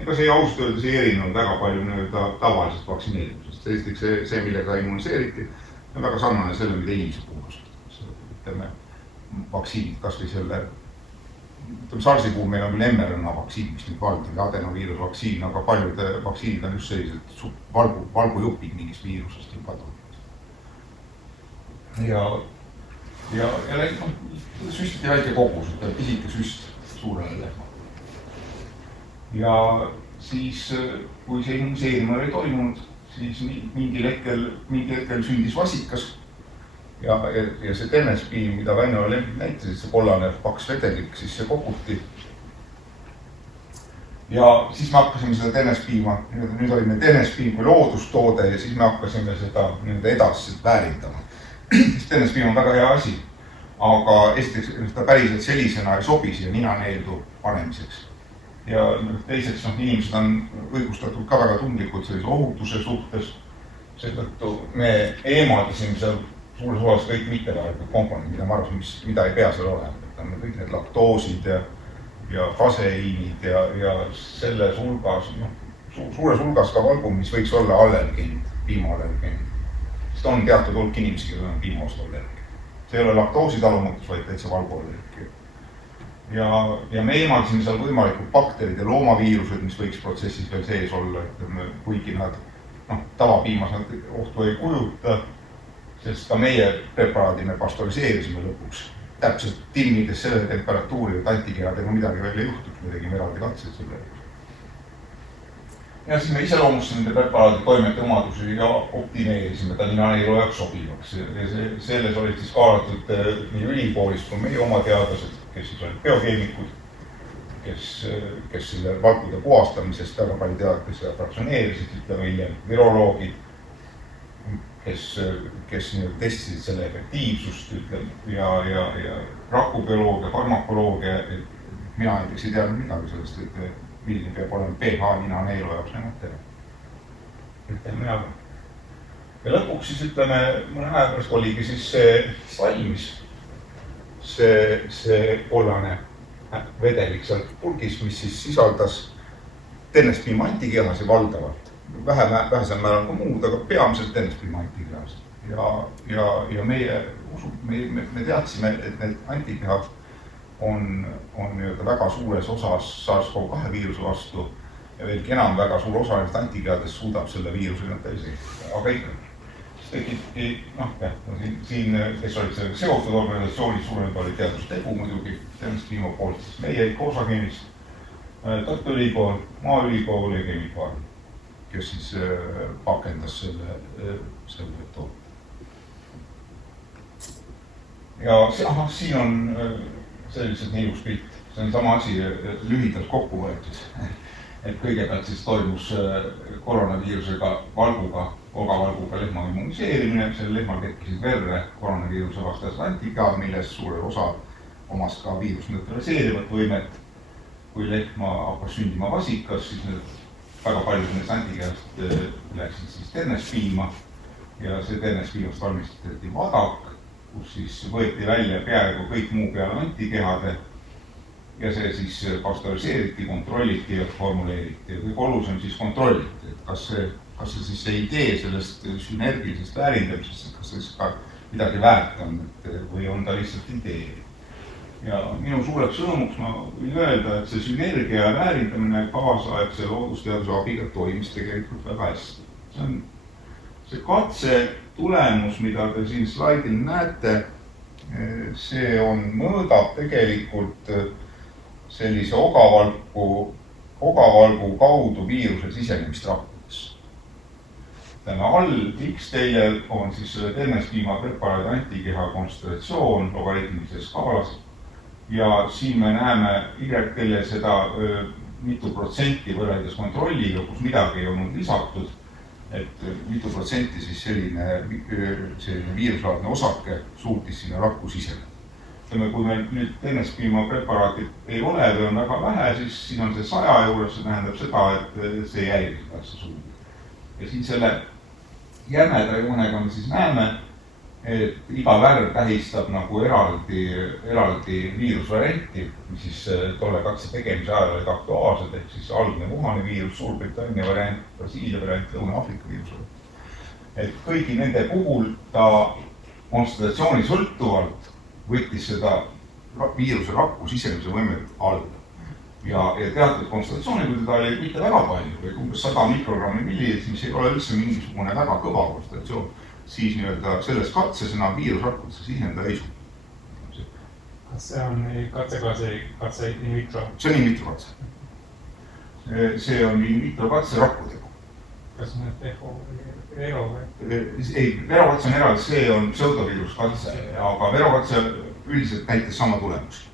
Ega see ausalt öeldes ei erinenud väga palju tavalisest vaktsineerimisest. Esiteks see, millega immuniseeriti, on väga sarnane selle, mida inimese puhul. Ütleme, vaktsiinid, kas või selle, SARS-i puhul meil on küll mRNA vaktsiin, mis nüüd valdab adenoviirusvaktsiin, aga paljud vaktsiinid on just sellised valgujupid mingist viirusest juba toodud. Ja süstiti väike kogus, pisike süst suurele lehmale. Ja siis, kui see immuniseerimine oli toimunud, siis mingil hetkel sündis vasikas ja see ternespiim, mida Väino näitasid, see kollane paks vedelik, siis see koguti. Ja siis me hakkasime seda ternespiima, nüüd oli meil ternespiim kui loodustoode ja siis me hakkasime seda edasi väärindama. Ternespiim on väga hea asi, aga esiteks ta päriselt sellisena ei sobi siia ninaneeldu panemiseks. Ja teiseks inimesed on õigustatud ka väga tundlikud sellise ohutuse suhtes. Seetõttu me eemaldasime seal suures osas kõik mittevajalikud komponendid, mida ei pea seal olema. Kõik need laktoosid ja kaseiinid ja selles hulgas, suures hulgas ka valgum, mis võiks olla allergeenid, piimaallergeenid. Sest on teatud hulk inimesi, kes on piimaostu allergia. See ei ole laktoositalumutus, vaid täitsa valguallergia. Ja me eemaldasime seal võimalikud bakterid ja loomaviirused, mis võiks protsessis veel sees olla, kuigi nad tavapiimas nad ohtu ei kujuta, sest ka meie preparaadi me pastoriseerisime lõpuks. Täpselt timmides selle temperatuuri, et antikehadega midagi veel ei juhtuks, me tegime eraldi katseid selle. ja siis me iseloomustasime nende preparaadi toimete omadusi ja optimeerisime ta ninaneelu jaoks sobivaks. Ja selles olid siis kaalatud nii ülikoolist kui meie oma teadlased, kes siis olid biokeemikud, kes selle valkude puhastamisest väga palju teadis ja fraktsioneerisid, ütleme hiljem viroloogid, kes testisid selle efektiivsust, ütleme, ja rakubioloogia, farmakoloogia, mina näiteks ei teadnud midagi sellest, et milline peab olema pH ninaneelu jaoks nemad teha. Ütleme jah. Ja lõpuks siis ütleme, mõne aja pärast oligi siis see valmis, see kollane vedelik sealt purgis, mis siis sisaldas tennespiima antikehasi valdavalt. Vähesel määral ka muud, aga peamiselt tennespiima antikehast. Ja me teadsime, et need antikehad on väga suures osas SARS-CoV-2 viiruse vastu ja veelgi enam väga suur osa nendest antikehadest suudab selle viirusega täisi. Aga ikkagi, tekibki, siin, kes olid sellega seotud organisatsioonis, suuremad olid teadustegu muidugi, tennespiima poolt, siis meie Koosageenist, Tartu Ülikool, Maaülikool ja Kemikaal, kes siis pakendas selle toote. Ja siin on selliselt nii ilus pilt. See on sama asi lühidalt kokku võetud. Et kõigepealt siis toimus koroonaviirusega ogavalguga lehma immuniseerimine. Selle lehmal tekkisid verre koroonaviiruse vastased antikehad, milles suurel osa omas ka viirust neutraliseerivat võimet. Kui lehma hakkas sündima vasikas, siis väga paljud nendest antikehast läksid siis tennespiima ja see tennespiimast valmistati vadak, kus siis võeti välja peaaegu kõik muu peale antikehade ja see siis pastöriseeriti, kontrolliti ja formuleeriti. Ja kõik olusem siis kontrolliti, et kas see siis see idee sellest sünergilisest väärindamisest, kas see siis ka midagi väärt on või on ta lihtsalt idee. Ja minu suureks sõnumuks ma võin öelda, et see sünergia väärindamine kaasaegse loodusteaduse abiga toimis tegelikult väga hästi. See katse tulemus, mida te siin slaidil näete, see mõõdab tegelikult sellise ogavalgu kaudu viiruse sisenemist rakkudes. All X-teljel on siis selle tennespiima preparaadi antikeha kontsentratsioon logaritmilises skaalas ja siin me näeme Y-teljel seda mitu protsenti võrreldes kontrolliga, kus midagi ei olnud lisatud. Et mitu protsenti siis selline viiruslaadne osake suutis sinna rakku siseneda. Kui meil nüüd tennespiima preparaatid ei ole või on väga vähe, siis on see 100 juures, see tähendab seda, et see jäirib asja suundi. Ja siin selle jämeda joonega me siis näeme, et iga värv tähistab nagu eraldi viirusvarianti, mis siis tolle katse tegemise ajal olid aktuaalsed, ehk siis algne Wuhani viirus, Suurbritannia variant, Brasiilia variant, Lõuna-Aafrika viirus. Et kõigi nende puhul ta kontsentratsiooni sõltuvalt võttis seda viiruse rakku sisemise võimet alla. Ja teatud kontsentratsiooni, kui teda oli mitte väga palju, umbes 100 mikrogrammi milliliitrit, mis ei ole üldse mingisugune väga kõva kontsentratsioon, siis selles katses enam viirusrakkudesse siseneda ei suuda. Kas see on katse in vitro? See on in vitro katse. See on in vitro katse rakkudega. Kas on vero või? Ei, verokatse on eraldi, see on pseudoviiruskatse, aga verokatse üldiselt näitas sama tulemus.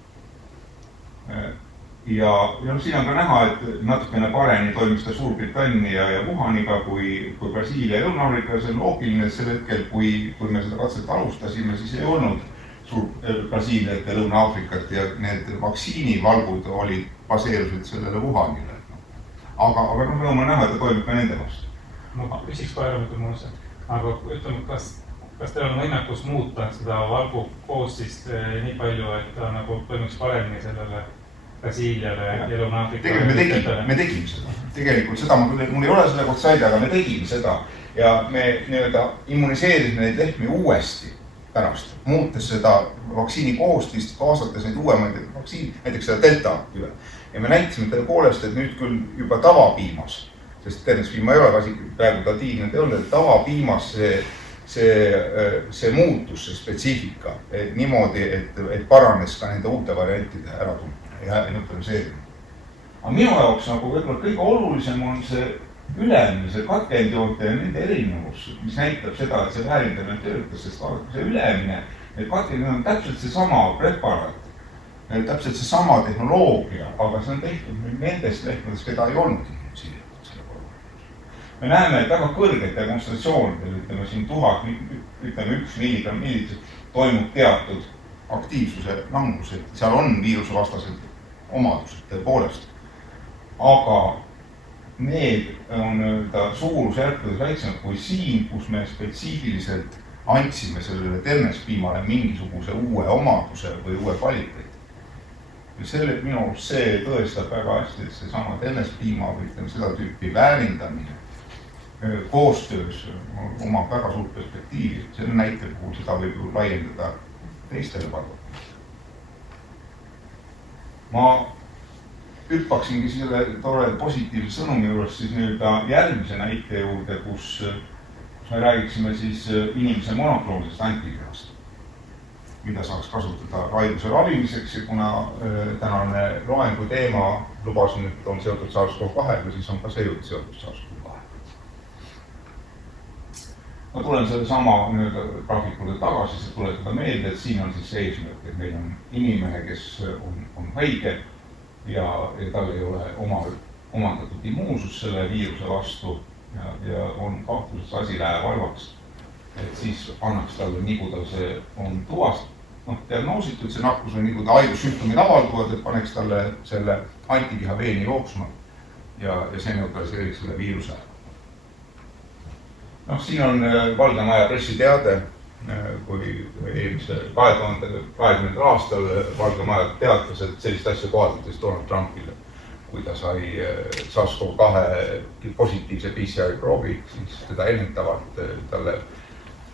Ja siin on ka näha, et natukene paremini toimis ta Suurbritannia ja Wuhaniga kui Brasiilia ja Lõuna-Aafrika. See on loogiline, et sel hetkel, kui me seda katset alustasime, siis ei olnud Brasiiliat ja Lõuna-Aafrikat ja need vaktsiinivalgud baseerusid sellele Wuhanile. Aga me võime näha, et ta toimib ka nende vastu. Ma küsiks kohe muusse, aga ütleme, kas teil on võimekus muuta seda valgu koostist nii palju, et ta nagu toimiks paremini sellele Brasiiliale ja Lõuna-Aafrikale? Me tegime seda. Tegelikult seda, mul ei ole selle kohta saida, aga me tegime seda. Ja me immuniseerisime neid lehmi uuesti pärast, muutes seda vaktsiini koostist, kaasates neid uuemaid vaktsiini, näiteks seda delta üle. Ja me näitasime tõepoolest, et nüüd küll juba tavapiimas, sest tennespiima ei ole praegu tatiivne teolle, et tavapiimas see muutus, see spetsiifika niimoodi, et paranes ka nende uute variantide äratundmine ja neutraliseerimine. Aga minu jaoks nagu võib-olla kõige olulisem on see ülemine, see katkendjoote ja nende erinevus, mis näitab seda, et see väärindamine töötas, sest see ülemine, et katkendjoon on täpselt seesama preparaat, täpselt seesama tehnoloogia, aga see on tehtud nendest lehtmadest, keda ei olnud siia. Me näeme, et väga kõrgete demonstratsioonidel, ütleme siin 1000, ütleme 1 milligramm milliliitrit, toimub teatud aktiivsuse langus, et seal on viirusevastased omadused tõepoolest. Aga need on suurusjärkudes väiksemad kui siin, kus me spetsiifiliselt andsime sellele ternespiimale mingisuguse uue omaduse või uue kvaliteedi. Ja selle minu arust see tõestab väga hästi, et seesama ternespiima või ütleme seda tüüpi väärindamine koostöös omab väga suurt perspektiivi. Selle näite puhul seda võib ju laiendada teistele parvadele. Ma hüppaksingi selle tore positiivse sõnumi juures siis nüüd järgmise näite juurde, kus me räägiksime siis inimese monokloonisest antikehast, mida saaks kasutada haiguse ravimiseks ja kuna tänane loengu teema lubasin, et on seotud SARS-CoV-2, siis on ka see jutt seotud SARS-CoV-2. Ma tulen selle sama graafikule tagasi, see tuletada meelde, et siin on siis see eesmärk, et meil on inimene, kes on haige ja tal ei ole omandatud immuunsus selle viiruse vastu ja on kahtluses asi läheb halvaks, et siis annaks talle, nii kui tal see on diagnoositud, see nakkus on nii kui ta haigussümptomid avalduvad, et paneks talle selle antikeha veeni jooksma ja see neutraliseeriks selle viiruse ära. Siin on Valge Maja pressiteade, kui eelmise 2020. aastal Valge Maja teatas, et sellist asja kohaldates Donald Trumpile, kui ta sai SARS-CoV-2 positiivse PCR-proovi, siis teda ennetavalt talle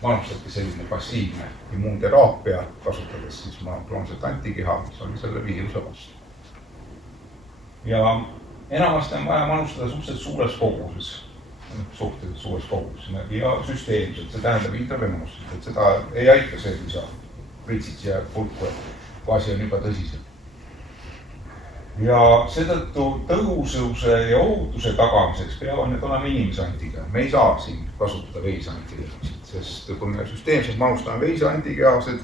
manustati selline passiivne immuunteraapia, kasutades siis monokloonset antikeha, mis oli selle viiruse vastu. Ja enamasti on vaja manustada suhteliselt suures koguses ja süsteemselt, see tähendab intravenoosselt, et seda ei aita see, kui sa pritsid siia pulku, kui asi on juba tõsisem. Ja seetõttu tõhususe ja ohutuse tagamiseks peavad need olema inimese antikehad. Me ei saa siin kasutada veise antikehasid, sest kui me süsteemselt manustame veise antikehased,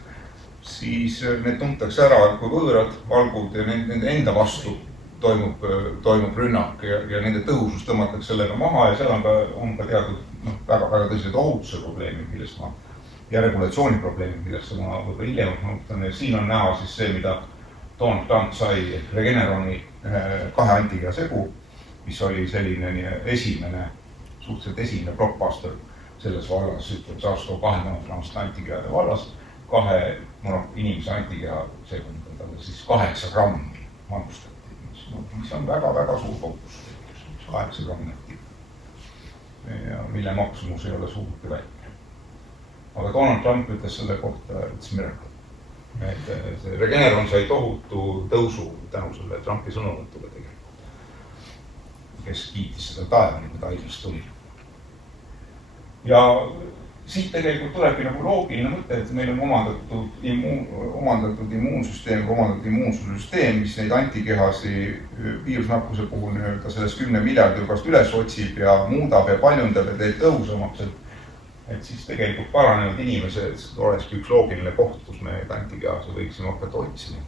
siis need tuntakse ära kui võõrad valgud ja nende enda vastu toimub rünnak ja nende tõhusus tõmmatakse sellega maha ja seal on ka teatud väga tõsised ohutuse probleemid, ja regulatsiooniprobleemid, millest ma võib-olla hiljem mõtlen. Ja siin on näha siis see, mida Donald Trump sai Regeneroni 2 antikeha segu, mis oli selline suhteliselt esimene blockbuster selles vallas, ütleb SARS-CoV-2 monokloonste antikehade vallas, 2 inimese antikeha segu, talle siis 8 grammi manustati. Mis on väga suur kogus, 8 grammi, mille maksumus ei ole suurt väike. Aga Donald Trump ütles selle kohta, et see miracle. See Regeneron sai tohutu tõusu tänu selle Trumpi sõnavõtule tegelikult, kes kiitis seda taevani, kui ta haigest tuli. Ja siit tegelikult tulebki loogiline mõte, et meil on omandatud immuunsüsteem, mis neid antikehasi viirusnakkuse puhul sellest 10 miljardi hulgast üles otsib ja muudab ja paljundab ja teeb tõhusamaks, et siis tegelikult paranenud inimesed olekski üks loogiline koht, kus me neid antikehasi võiksime hakata otsima.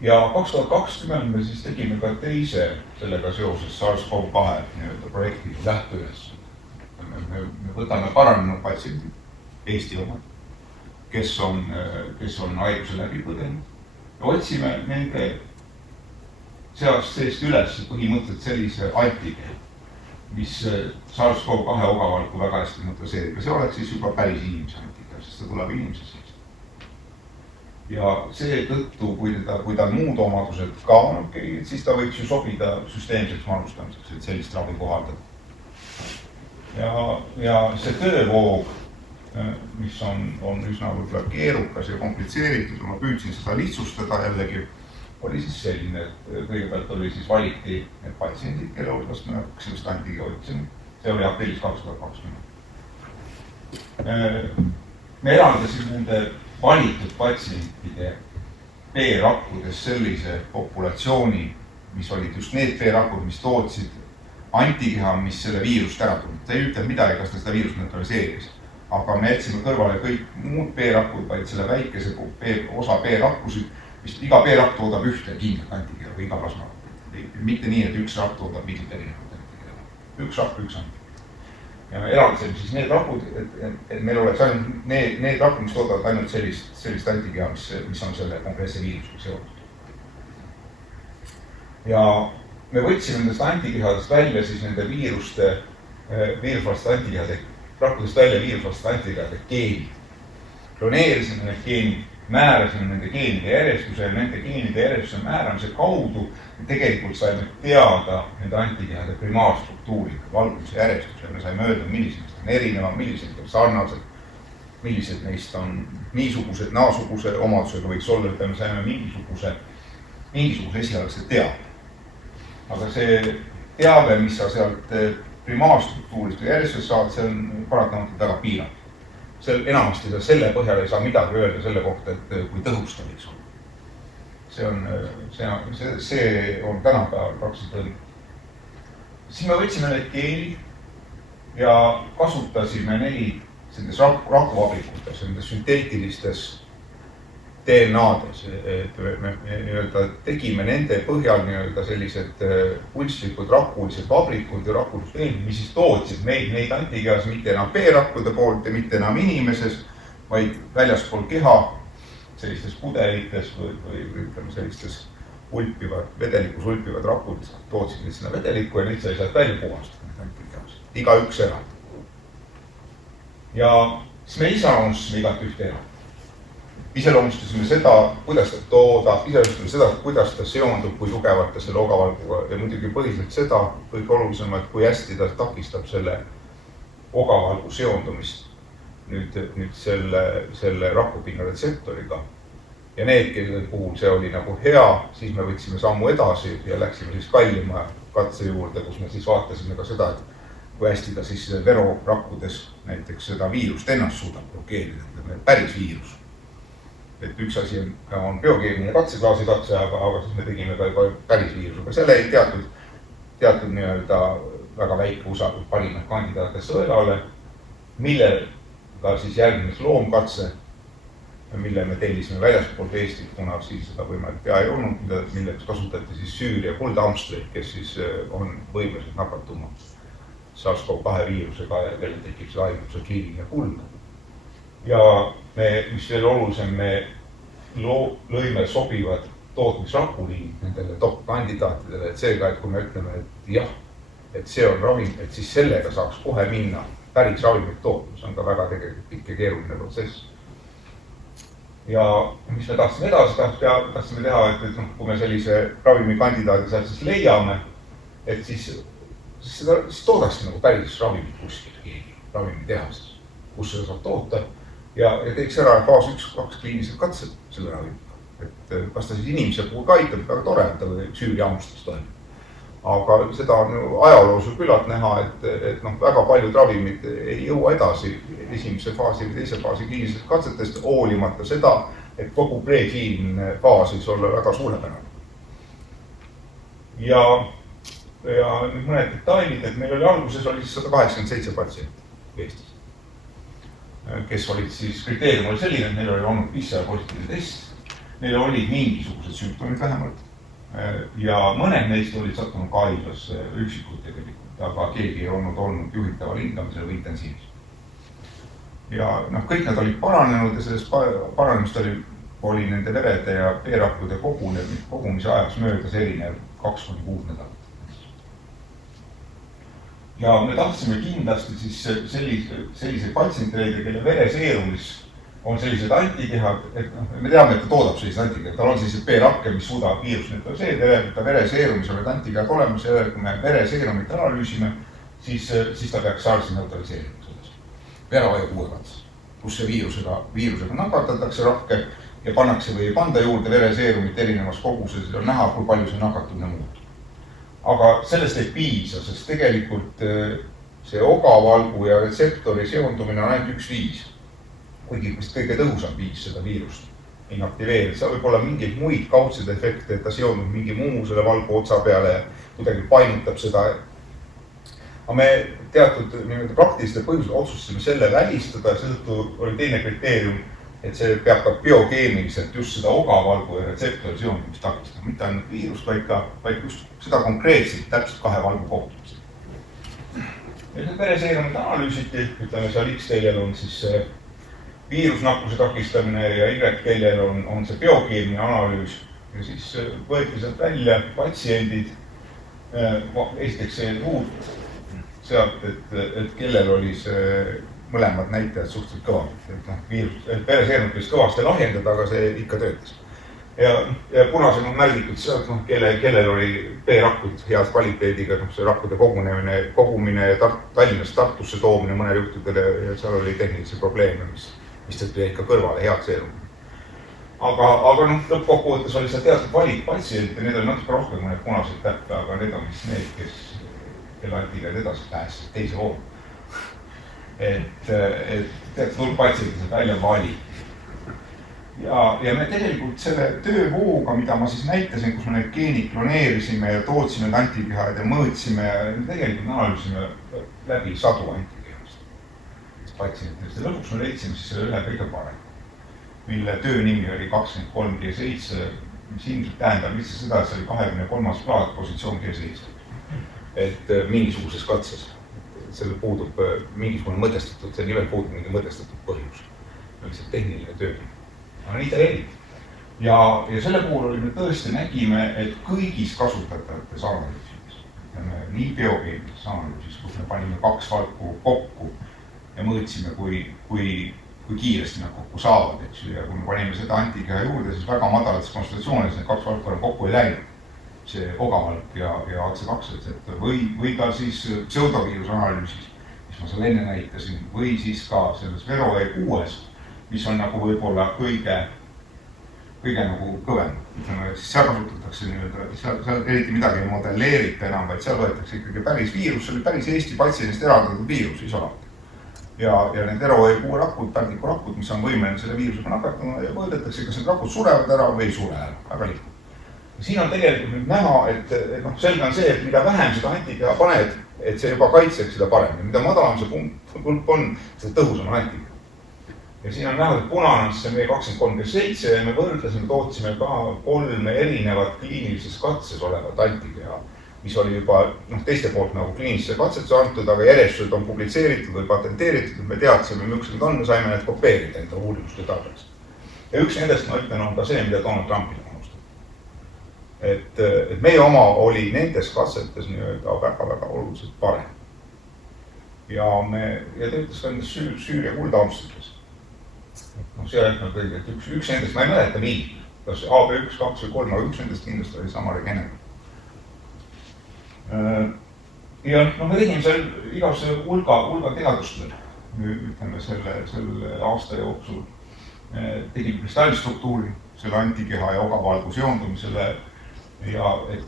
Ja 2020 me siis tegime ka teise sellega seoses SARS-CoV-2 projekti lähteüles. Me võtame paranenud patsiendid, Eesti omad, kes on haiguse läbi põdenud ja otsime nende seest üles põhimõtteliselt sellise antikeha, mis SARS-CoV-2 ogavalku väga hästi neutraliseerib ja see oleks siis juba päris inimese antikeha, sest see tuleb inimese seest. Ja see tõttu, kui ta muud omadused ka on okei, siis ta võiks ju sobida süsteemseks manustamiseks, et sellist ravi kohaldada. Ja see töövoog, mis on üsna võib-olla keerukas ja komplitseeritud, ma püüdsin seda lihtsustada jällegi, oli siis selline, et kõigepealt oli siis valiti need patsiendid, kelle hulgast me sellest antikeha otsime. See oli aprillis 2020. Me eraldasime nende valitud patsientide B-rakkudes sellise populatsiooni, mis olid just need B-rakud, mis tootsid antikeha, mis selle viirust ära tuli. Ta ei ütle midagi, kas ta seda viirust neutraliseeris. Aga me jätsime kõrvale kõik muud B-rakud, vaid selle väikese osa B-rakkusid, mis iga B-rakk toodab ühte kindlat antikeha või iga plasmarakk. Mitte nii, et üks rakk toodab mitut erinevat antikeha. Üks rakk, üks antikeha. Ja me eraldasime siis need rakud, et meil oleks ainult need rakud, mis toodavad ainult sellist antikeha, mis on selle konkreetse viirusega seotud. Ja me võtsime nendest antikehadest välja siis nende viirusvastaste antikehade, rakkudest välja viirusvastaste antikehade geenid. Kloneerisime need geenid, määrasime nende geenide järjestuse ja nende geenide järjestuse määramise kaudu tegelikult saime teada nende antikehade primaarstruktuuri, valguse järjestuse ja me saime öelda, millised neist on erinevad, millised on sarnased, millised neist on niisugused, naasuguse omadusega võiks olla, et me saime mingisuguse esialgse teave. Aga see teave, mis sa sealt primaarstruktuurist või järjestusest saad, see on paratamatult väga piiratud. Enamasti selle põhjal ei saa midagi öelda selle kohta, et kui tõhus ta võiks olla. See on tänapäeval praktiliselt õnne. Siis me võtsime need geenid ja kasutasime neid nendes rakuvabrikutes, nendes sünteetilistes DNA-des, et me tegime nende põhjal sellised kunstlikud rakulised vabrikud ja rakulusgeenid, mis siis tootsid neid antikehas mitte enam B-rakkude poolt ja mitte enam inimeses, vaid väljaspool keha sellistes pudelites või ütleme sellistes vedelikus ulpivad rakud tootsid neid sinna vedelikku ja neid sai sealt välja puhastada neid antikehas. Iga üks erand. Ja siis me iseloomustasime igat ühte erand. Iseloomustasime seda, kuidas ta toodab, iseloomustasime seda, kuidas ta seondub, kui tugevalt ta selle ogavalguga ja muidugi põhiliselt seda kõik olulisem, et kui hästi ta takistab selle ogavalgu seondumist nüüd selle rakupinna retseptoriga. Ja need, kelle puhul see oli nagu hea, siis me võtsime sammu edasi ja läksime siis kallima katse juurde, kus me siis vaatasime ka seda, et kui hästi ta siis verorakkudes näiteks seda viirust ennast suudab blokeerida, päris viirus. Et üks asi on biokeemiline katseklaasi katse, aga siis me tegime ka juba päris viirusega. Selle ei teatud nii-öelda väga väike osa parimaid kandidaate sõelale, millega siis järgnes loomkatse, mille me tellisime väljaspoolt Eestit, kuna siis seda võimalik pea ei olnud, milleks kasutati siis Süüria ja kuldhamstreid, kes siis on võimelised nakatuma SARS-CoV-2 viirusega ja kellel tekib see haiguse kliiniline kuld. Ja mis veel olulisem, me lõime sobivad tootmisrakuliinid nendele top-kandidaatidele, et seega, et kui me ütleme, et jah, et see on ravim, et siis sellega saaks kohe minna päris ravimit tootma, see on ka väga tegelikult pikk ja keeruline protsess. Ja mis me tahtsime edasi, tahtsime teha, et kui me sellise ravimikandidaadi sealt siis leiame, et siis toodakski nagu päris ravimit kuskil keegi ravimitehastes, kus seda saab toota ja teeks ära faas 1-2 kliinilised katsed selle ravimiga. Et kas ta siis inimese puhul ka aitab, väga tore, et ta Süüria hamstris toimub. Aga seda on ajaloos küllalt näha, et väga paljud ravimid ei jõua edasi esimese faasi või teise faasi kliinilisest katsetest, hoolimata seda, et kogu prekliiniline faas võis olla väga suurepärane. Ja nüüd mõned detailid, et meil oli alguses oli 187 patsienti Eestis, kes olid siis, kriteerium oli selline, et neil oli olnud PCR-positiivne test, neil olid mingisugused sümptomid vähemalt ja mõned neist olid sattunud ka haiglasse üksikult tegelikult, aga keegi ei olnud juhitaval hingamisel või intensiivis. Ja kõik nad olid paranenud ja sellest paranemist oli nende verede ja B-rakkude kogumise ajaks möödas erinev 2-6 nädalat. Ja me tahtsime kindlasti siis selliseid patsiente leida, kelle vereseerumis on sellised antikehad, et me teame, et ta toodab sellised antikehad, tal on sellised B-rakke, mis suudab viirust neutraliseerida, et ta vereseerumis oled antikehad olemas ja kui me vereseerumit analüüsime, siis ta peaks SARS-i neutraliseerima selles veravaju kuuekatses, kus see viirusega nakatatakse rakke ja pannakse või ei panda juurde vereseerumit erinevas koguses ja näha, kui palju see nakatumine muutub. Aga sellest ei piisa, sest tegelikult see ogavalgu ja retseptori seondumine on ainult üks viis. Kuigi kõige tõhusam viis seda viirust inaktiveerida. Seal võib olla mingeid muid kaudseid efekte, et ta seondub mingi muu selle valgu otsa peale ja kuidagi painutab seda aga me teatud praktiliste põhjusel otsustasime selle välistada, seetõttu oli teine kriteerium, et see peab ka biokeemiliselt just seda ogavalgu ja retseptori seondumist takistama, mitte ainult viirust, vaid just seda konkreetselt täpselt kahe valgu kohtumist. Ja need vereseerumid analüüsiti, ütleme seal X-teljel on siis viirusnakkuse takistamine ja Y-teljel on see biokeemiline analüüs ja siis võeti sealt välja patsiendid, esiteks see huud sealt, et kellel oli see mõlemad näitajad suhteliselt kõvad. Vereseerumid võis kõvasti lahjendada, aga see ikka töötas. Ja punasel on märgitud sealt, kellel oli B-rakkud head kvaliteediga, see rakkude kogumine ja Tallinnast Tartusse toomine mõnel juhtudel ja seal oli tehnilisi probleeme, mis tõttu jäi ikka kõrvale head seerumid. Aga lõppkokkuvõttes oli seal teatud valik patsiente, need oli natuke rohkem mõned punased täppe, aga need on vist need, kelle antiga edasi pääsid teise hoogu. Et teatud hulk patsienti saab välja vali. Ja me tegelikult selle töövooga, mida ma siis näitasin, kus me need geenid kloneerisime ja tootsime need antikehad ja mõõtsime ja tegelikult analüüsime läbi 100 antikehast patsientidest. Ja lõpuks me leidsime siis selle ühe kõige parem, mille töö nimi oli 23G7, mis ilmselt tähendab lihtsalt seda, et see oli 23. plaat positsioon G7. Et mingisuguses katses. Selle puudub mingisugune mõtestatud, see nimel puudub mingi mõtestatud põhjus. Lihtsalt tehniline töö. Aga nii ta eriti. Ja selle puhul oli me tõesti nägime, et kõigis kasutatajates analüüsides, nii biokeemilises analüüsis, kus me panime 2 valku kokku ja mõõtsime, kui kiiresti nad kokku saavad, ja kui me panime seda antikeha juurde, siis väga madalates konstellatsioonides need 2 valku kokku ei läinud. See ogavalk ja AC2 retseptor või ka siis pseudoviiruse analüüsis, mis ma seal enne näitasin, või siis ka selles VeroE6, mis on nagu võib-olla kõige nagu kõvem. Siis seal kasutatakse nii-öelda, seal eriti midagi ei modelleerita enam, vaid seal võetakse ikkagi päris viirus, see oli päris Eesti patsiendist eraldatud viirus isolaat. Ja need VeroE6 rakud, pärdikurakud, mis on võimeline selle viirusega nakatama ja mõõdetakse, kas need rakud surevad ära või ei sure ära, väga lihtne. Siin on tegelikult nüüd näha, et selge on see, et mida vähem seda antikeha paned, et see juba kaitseks seda paremini. Mida madalam see pulp on, seda tõhusam on antikeha. Ja siin on näha, et punane on see meie 23G7 ja me võrdlesime, tootsime ka 3 erinevat kliinilises katses olevat antikeha, mis oli juba teiste poolt nagu kliinilisse katsetuse antud, aga järjestused on publitseeritud või patenteeritud, me teadsime, millised need on, me saime need kopeerida enda uurimuste tarbeks. Ja üks nendest, ma ütlen, on ka see, mida Donald Trumpile. Et meie oma oli nendes katsetes väga oluliselt parem. Ja töötas ka nendes Süüria kuldamstides. See on kõige, et üks nendest, ma ei mäleta nii, kas AB1, 2 või 3, aga üks nendest kindlasti oli sama regenerat. Ja me tegime seal igasuguse hulga teadustel, ütleme selle aasta jooksul. Tegime kristallstruktuuri, selle antikeha ja ogavalgu seondumisele ja et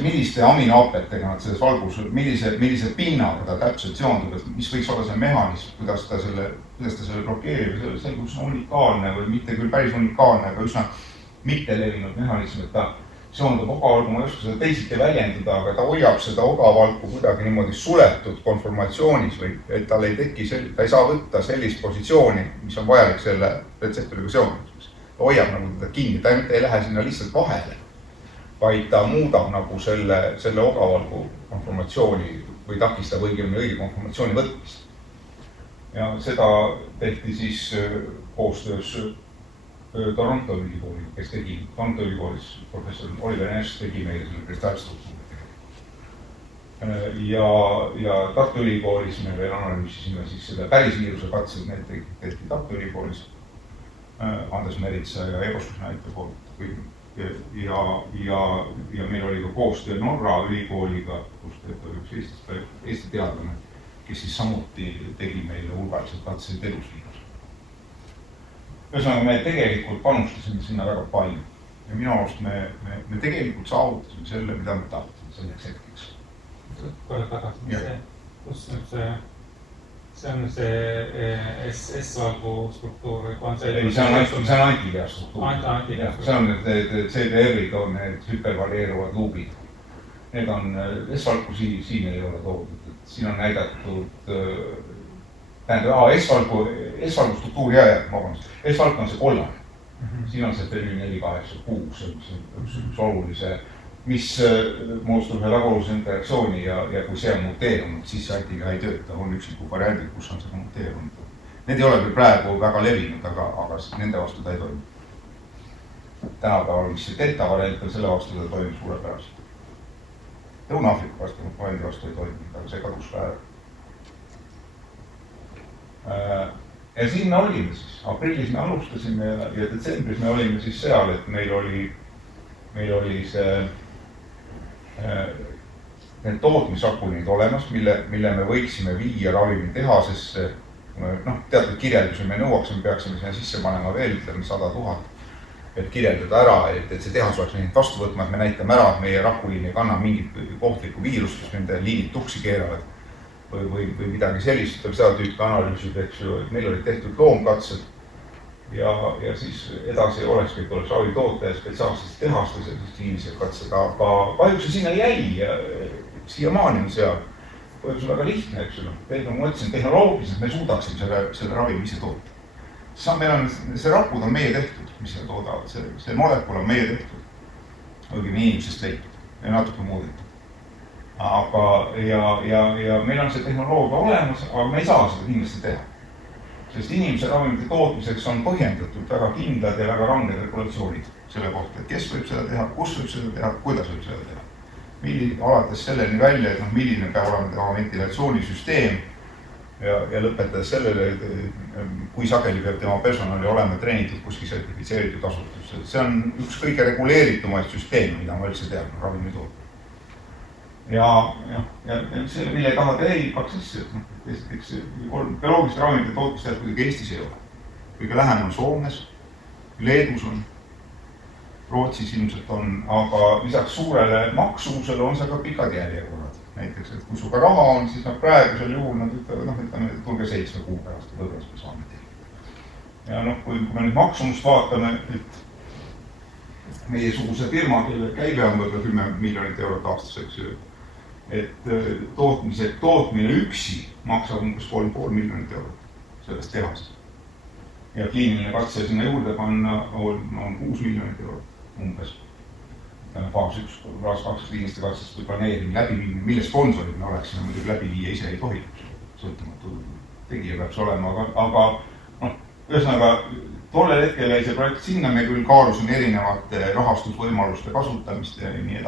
milliste aminohapetega nad selles valgus, millise pinnaga ta täpselt seondub, et mis võiks olla see mehhanism, kuidas ta selle blokeerib, see kus on unikaalne või mitte küll päris unikaalne, aga üsna mittelevinud mehhanism, et ta seondub ogavalgu, ma ei oska seda teisiti väljendada, aga ta hoiab seda ogavalku kuidagi niimoodi suletud konformatsioonis või et tal ei teki, ta ei saa võtta sellist positsiooni, mis on vajalik selle retseptoriga seondumiseks. Ta hoiab nagu teda kinni, ta ei lähe sinna lihtsalt vahele, vaid ta muudab nagu selle ogavalgu konformatsiooni või takistab õige konformatsiooni võtmist. Ja seda tehti siis koostöös Toronto ülikooli, kes tegi Toronto ülikoolis, professor Oliver Ness tegi meile selle kristallstruktuuri. Ja Tartu ülikoolis me veel analüüsisime siis seda päris viiruse katsed, need tehti Tartu ülikoolis, Andres Meritsa ja Ebostus näite poolt. Ja meil oli ka koostöö Norra ülikooliga, kus töötab üks Eesti teadlane, kes siis samuti tegi meile hulgaliselt katseid elusviirus. Ühesõnaga, me tegelikult panustasime sinna väga palju ja minu arust me tegelikult saavutasime selle, mida me tahtsime selleks hetkeks. Korra tagasi, kus see on see S-valgu struktuur? Ei, see on antikeha struktuur. See on CDR-id on need hüpervarieeruvad luubid. need on S-valku siin ei ole toodud, et siin on näidatud, S-valku struktuur vabandust, S-valk on see kollane. Siin on see Fermi 486, üks olulise, mis moodustab ühe väga olulise interaktsiooni ja kui see on muteerunud, siis see antiga ei tööta, on üksikud variandid, kus on see muteerunud. Need ei ole küll praegu väga levinud, aga nende vastu ta ei toimu. Tänapäeval, mis see delta variant on, selle vastu ta toimub suurepäraselt. Lõuna-Aafrika variandi vastu ei toimunud, aga see kadus ka ära. Ja siin me olime siis, aprillis me alustasime ja detsembris me olime siis seal, et meil oli see need tootmisrakunid olemas, mille me võiksime viia ravimitehasesse. Teatud kirjeldusi me nõuaksime, peaksime sinna sisse panema veel 100 000, et kirjeldada ära, et see tehas oleks neid vastu võtma, et me näitame ära, et meie rakuliin ei kanna mingit ohtlikku viirust, kes nende liinid tuksi keeravad või midagi sellist, seda tüüpi analüüsid, eks ju, et meil olid tehtud loomkatsed ja siis edasi oleks ravitoote ja spetsiaalses tehastes ja siis kliinilised katsed, aga kahjuks sinna jäi ja siiamaani on seal. Põhjus on väga lihtne, eks ju, nagu ma ütlesin, tehnoloogiliselt me suudaksime selle ravimi ise toota. See rakud on meie tehtud, mis seda toodavad, see molekul on meie tehtud, õigemini inimesest leitud ja natuke muudetud. Aga ja meil on see tehnoloogia olemas, aga me ei saa seda kindlasti teha. Sest inimese ravimite tootmiseks on põhjendatud väga kindlad ja väga ranged regulatsioonid selle kohta, et kes võib seda teha, kus võib seda teha, kuidas võib seda teha. Alates selleni välja, et milline peab olema ventilatsioonisüsteem ja lõpetades sellele, kui sageli peab tema personali olema treenitud kuskil sertifitseeritud asutus. See on üks kõige reguleeritumaid süsteemi, mida ma üldse tean, ravimi tootmine. Ja see, mille taha ei 2 asja, esiteks bioloogiliste ravimite tootmistajad kuidagi Eestis ei ole. Kõige lähem on Soomes, Leedus on, Rootsis ilmselt on, aga lisaks suurele maksumusele on see ka pikad järjekorrad. Näiteks, et kui suga raha on, siis praegusel juhul nad ütlevad, et tulge 7 kuu pärast ja lõbras me saame teha. Ja kui me nüüd maksumust vaatame, et meiesuguse firma, kelle käive on võtta 10 miljonit eurot aastas, eks ju, et tootmine üksi maksab umbes 3,5 miljonit eurot sellest tehast. Ja kliiniline katse sinna juurde panna on 6 miljonit eurot umbes. Faas 1, faas 2 kliiniliste katsest või planeerimine, läbiviimine, mille sponsorid me oleksime muidugi läbi viia ise ei tohi. Sõltumatu tegija peab see olema, aga ühesõnaga tollel hetkel jäi see projekt sinna, me küll kaalusime erinevate rahastusvõimaluste kasutamist ja nii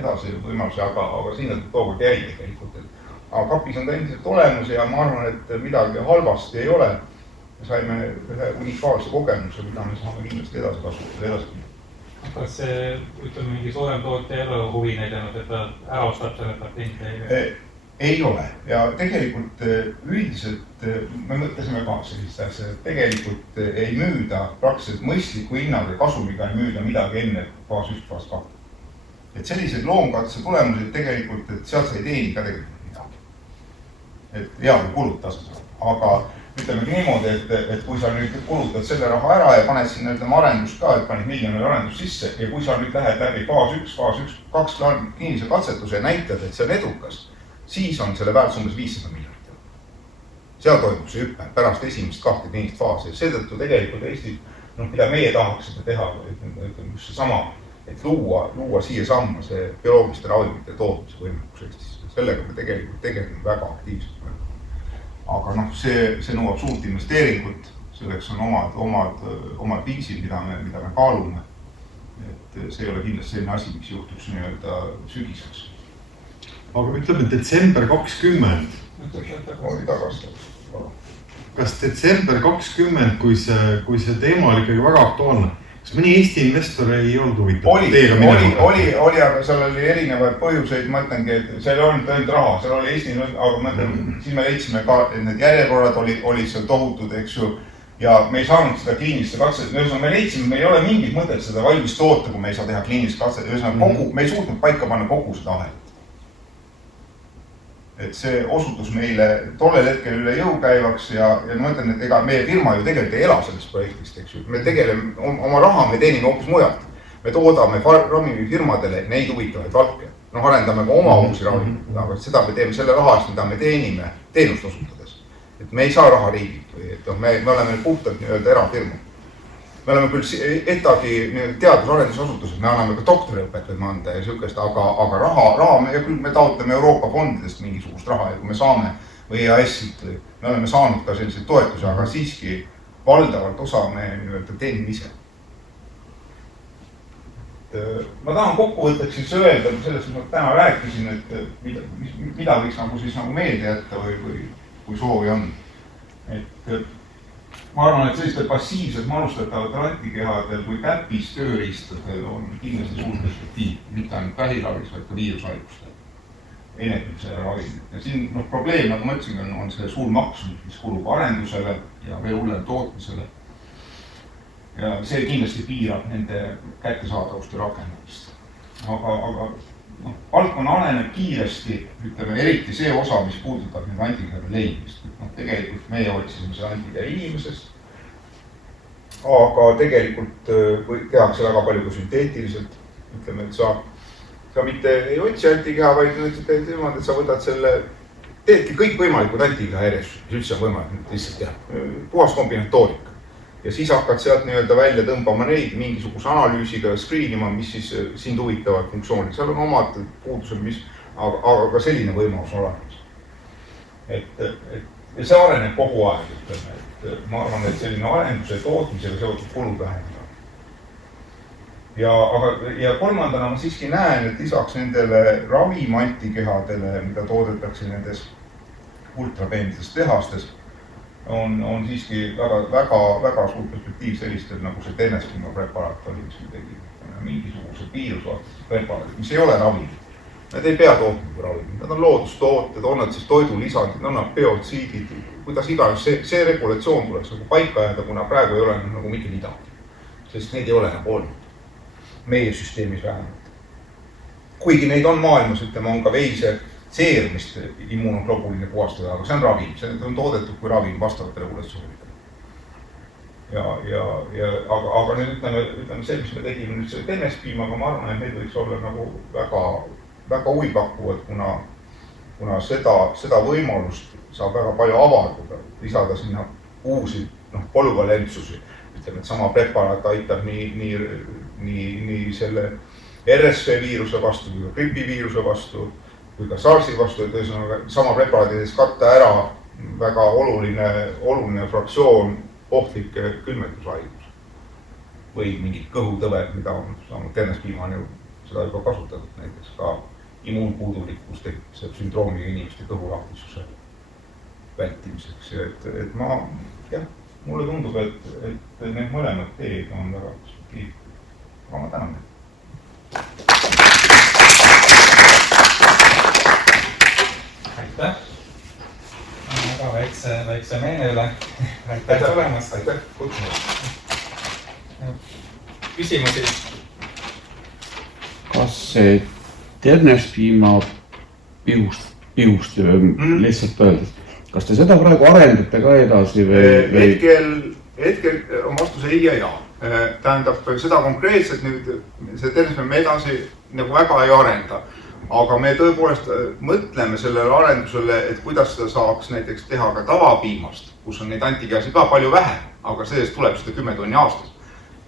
edasi võimalusi, aga sinna tookord jäi tegelikult. Aga kapis on ta endiselt olemas ja ma arvan, et midagi halvasti ei ole. Me saime ühe unikaalse kogemuse, mida me saame kindlasti edasi kasutada edasi. Kas see, ütleme, mingi suurem tootja ei ole huvi näidanud, et ta ära ostab selle patenti? Ei ole ja tegelikult üldiselt me mõtlesime ka sellist asja, et tegelikult ei müüda praktiliselt mõistliku hinnaga ja kasumiga ei müüda midagi enne faas 1, faas 2. Et sellised loomkatse tulemused tegelikult, et sealt sa ei teeni ka tegelikult midagi. Et hea kui kulud tasa saab, aga ütleme niimoodi, et kui sa nüüd kulutad selle raha ära ja paned sinna arendust ka, et panid miljonile arendust sisse ja kui sa nüüd lähed läbi faas 1, faas 2 kliinilise katsetuse ja näitad, et see on edukas, siis on selle väärtus umbes 500 miljonit. Seal toimub see hüppe pärast esimest 2 kliinilist faasi. Seetõttu tegelikult Eestis, mida meie tahaksime teha, ütleme just seesama, et luua siia samma see bioloogiliste ravimite tootmise võimekus Eestis. Sellega me tegelikult tegeleme väga aktiivselt. Aga see nõuab suurt investeeringut, selleks on omad viisid, mida me kaalume. Et see ei ole kindlasti selline asi, mis juhtuks nii-öelda sügiseks. Aga ütleme detsember 20. Oli tagasi. Kas detsember 20, kui see teema oli ikkagi väga aktuaalne, kas mõni Eesti investor ei olnud huvitatud? Oli, aga seal oli erinevaid põhjuseid, ma ütlengi, et seal ei olnud ainult raha, seal oli Eesti, aga ma ütlen, siis me leidsime ka, et need järjekorrad olid seal tohutud, eks ju, ja me ei saanud seda kliiniliste katset, me leidsime, me ei ole mingit mõtet seda valmis toota, kui me ei saa teha kliinilist katset, me ei suutnud paika panna kogu seda ahelit. Et see osutus meile tollel hetkel üle jõu käivaks ja ma ütlen, et ega meie firma ju tegelikult ei ela sellest projektist, eks ju. Me tegeleme oma raha, me teenime hoopis mujalt. Me toodame ravimifirmadele neid huvitavaid valke. arendame ka oma uusi ravimeid, aga seda me teeme selle raha eest, mida me teenime teenust osutades. Et me ei saa raha riigilt või, et me oleme puhtalt nii-öelda erafirma. Me oleme küll ETAG-i teadus-arendusasutused, me anname ka doktoriõpet võime anda ja sihukest, aga raha me taotleme Euroopa fondidest mingisugust raha ja kui me saame või EAS-ilt või me oleme saanud ka selliseid toetusi, aga siiski valdavalt osa me nii-öelda teenime ise. Ma tahan kokkuvõtteks siis öelda, sellest ma täna rääkisin, et mida võiks nagu siis nagu meelde jätta või kui soovi on. Et ma arvan, et sellistel passiivselt manustatavatel antikehadel kui täpis tööriistadel on kindlasti suur perspektiiv, mitte ainult vähiravis, vaid ka viirushaigustel, ennetamisele ravimil. Ja siin probleem, nagu ma ütlesin, on see suur maksumus, mis kulub arendusele ja veel hullem tootmisele. Ja see kindlasti piirab nende kättesaadavust ja rakendamist. Aga valdkonna areneb kiiresti, ütleme eriti see osa, mis puudutab nüüd antikehade leidmist. Tegelikult meie otsisime see antikeha inimesest, aga tegelikult tehakse väga palju ka sünteetiliselt. Ütleme, et sa mitte ei otsi antikeha, vaid et sa võtad selle, teedki kõik võimalikud antikeha järjest, mis üldse on võimalik lihtsalt teha. Puhas kombinatoorika. Ja siis hakkad sealt nii-öelda välja tõmbama neid mingisuguse analüüsiga ja screenima, mis siis sind huvitavad funktsioonid. Seal on omad puudused, aga ka selline võimalus on olemas. Et see areneb kogu aeg, ütleme. Et ma arvan, et selline arenduse tootmisega seotud kulud vähendada. Ja kolmandana ma siiski näen, et lisaks nendele ravimantikehadele, mida toodetakse nendes ultrapeenides tehastes, on siiski väga suur perspektiiv sellistel, nagu see Tenespima preparaat oli, mis me tegime. Mingisugused viirusvastased preparaadid, mis ei ole ravimid. Need ei pea tootma kui ravimid. Nad on loodustooted, on nad siis toidulisandid, on nad biotsiidid, kuidas iganes. See regulatsioon tuleks nagu paika jääda, kuna praegu ei ole nagu mitte midagi. Sest neid ei ole nagu olnud. Meie süsteemis vähemalt. Kuigi neid on maailmas, ütleme, on ka veise seerumist immuunoglobuline puhastada, aga see on ravim, see on toodetud kui ravim vastavate regulatsioonidele. Aga nüüd ütleme see, mis me tegime nüüd see Tenespima, ma arvan, et need võiks olla nagu väga huvipakkuvad, kuna seda võimalust saab väga palju avarduda, lisada sinna uusi polüvalentsusi. Ütleme, et sama preparaat aitab nii selle RSV viiruse vastu kui ka gripiviiruse vastu, kui ka SARS-i vastu, et sama preparaadides katta ära väga oluline fraktsioon ohtlikke külmetushaigus või mingid kõhutõved, mida on saanud Tenespimani seda juba kasutatud, näiteks ka immuunpuudulikkus tekib sündroomiga inimeste kõhulahtisuse vältimiseks. Et mulle tundub, et need mõlemad teed on väga perspektiivid. Aga ma tänan. Aitäh! Väga väikse meene üle. Aitäh tulemast! Aitäh kutsumast! Küsimusi? Kas see Tenespima pihust lihtsalt öeldes, kas te seda praegu arendate ka edasi või? Hetkel on vastuse ei ja. Tähendab, seda konkreetselt nüüd see Tenespima edasi nagu väga ei arenda. Aga me tõepoolest mõtleme sellele arendusele, et kuidas seda saaks näiteks teha ka tavapiimast, kus on neid antikehasid ka palju vähem, aga sellest tuleb seda 10 tonni aastas.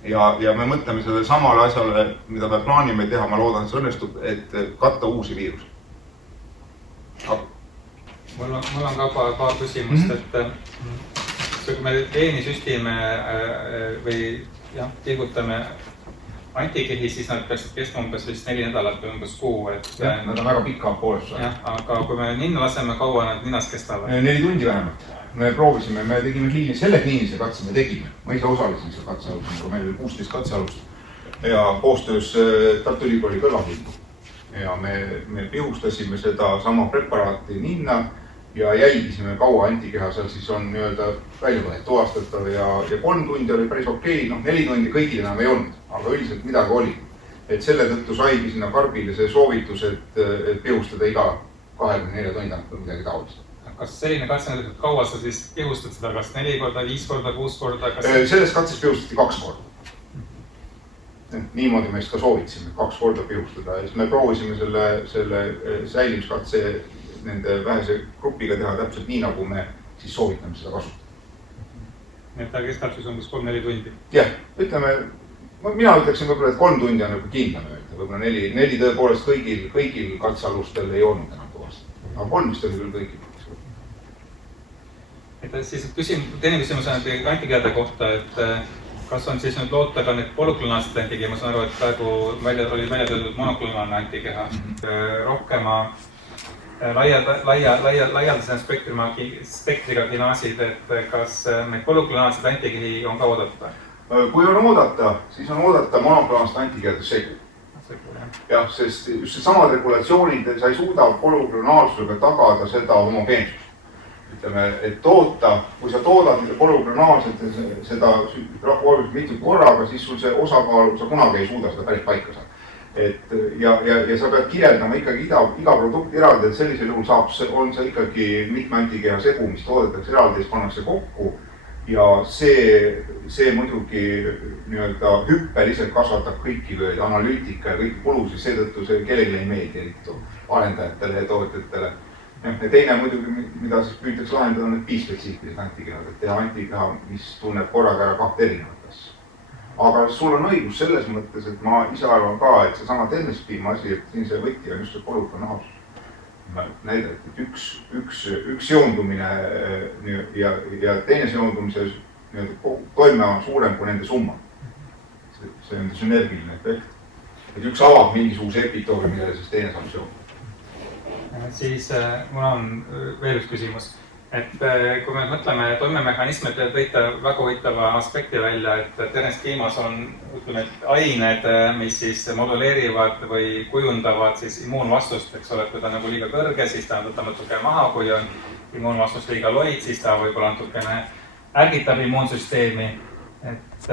Ja me mõtleme sellele samale asjale, mida me plaanime teha, ma loodan, et see õnnestub, et katta uusi viirusi. Mul on ka paar küsimust, et kui me geenisüstime või tilgutame antikehi, siis nad peaksid kestma umbes 4 nädalat või umbes kuu. Nad on väga pika poolestused. Aga kui me ninna laseme, kaua nad ninnas kestavad? 4 tundi vähemalt. Me proovisime, me tegime selle kliinilise katse me tegime. Ma ise osalesin selle katsealusel, kui meil oli 16 katsealust ja koostöös Tartu Ülikooli kõrvalkliiniku. Ja me pihustasime seda sama preparaati ninna ja jälgisime kaua antikeha seal siis on nii-öelda väljapõhet tuvastatav ja 3 tundi oli päris okei, 4 tundi kõigil enam ei olnud, aga üldiselt midagi oli. Et selle tõttu saigi sinna karbile see soovitus, et pihustada iga 24 tundi või midagi taolist. Kas selline katse, kaua sa siis pihustad seda, kas 4 korda, 5 korda, 6 korda? Selles katses pihustati 2 korda. niimoodi me siis ka soovitasime 2 korda pihustada ja siis me proovisime selle säilimiskatse nende vähese grupiga teha täpselt nii, nagu me siis soovitame seda kasutada. Nii et ta kestab siis umbes 3-4 tundi? Jah, ütleme, mina ütleksin võib-olla, et 3 tundi on nagu kindlam öelda, võib-olla 4 tõepoolest kõigil katsealustel ei olnud enam tuvast, aga 3 vist oli küll kõigil. Et siis teine küsimus on antikehade kohta, et kas on siis nüüd loota ka need poluklonaalsed antikeha, ma saan aru, et praegu oli välja töötud monoklonaalne antikeha, rohkema laialdase spektriga kinaasid, et kas need poluklonaalsed antikehi on ka oodata? Kui on oodata, siis on oodata monoklonaalsed antikehade segu. Jah, sest just samad regulatsioonid, sa ei suuda poluklonaalsusega tagada seda homogeensust. Ütleme, et toota, kui sa toodad poluklonaalselt seda mitu korraga, siis sul see osakaal, sa kunagi ei suuda seda päris paika saada. Ja sa pead kirjeldama ikkagi iga produkti eraldi, et sellisel juhul on see ikkagi mitme antikeha segu, mis toodetakse eraldi, siis pannakse kokku ja see muidugi nii-öelda hüppeliselt kasvatab kõiki analüütika ja kõiki kulusid, seetõttu see kellelegi ei meeldi eriti arendajatele ja tootjatele. Ja teine muidugi, mida siis püütakse lahendada, on need bispetsiifilised antikehad, et teha antikeha, mis tunneb korraga ära 2 erinevat asja. Aga sul on õigus selles mõttes, et ma ise arvan ka, et see sama tennispiima asi, et siin see võti on just see poluklonaalsus. Näidati, et üks seondumine ja teine seondumise toime on suurem kui nende summa. See on sünergiline efekt. Et üks avab mingisuguse epitoomi, millele siis teine saab seonduma. Siis mul on veel üks küsimus, et kui me mõtleme toimemehhanisme, te tõite väga huvitava aspekti välja, et tervenskiimas on ained, mis siis moduleerivad või kujundavad siis immuunvastust, eks ole, kui ta nagu liiga kõrge, siis ta võtab natuke maha, kui on immuunvastus liiga loid, siis ta võib-olla natukene ärgitab immuunsüsteemi. Et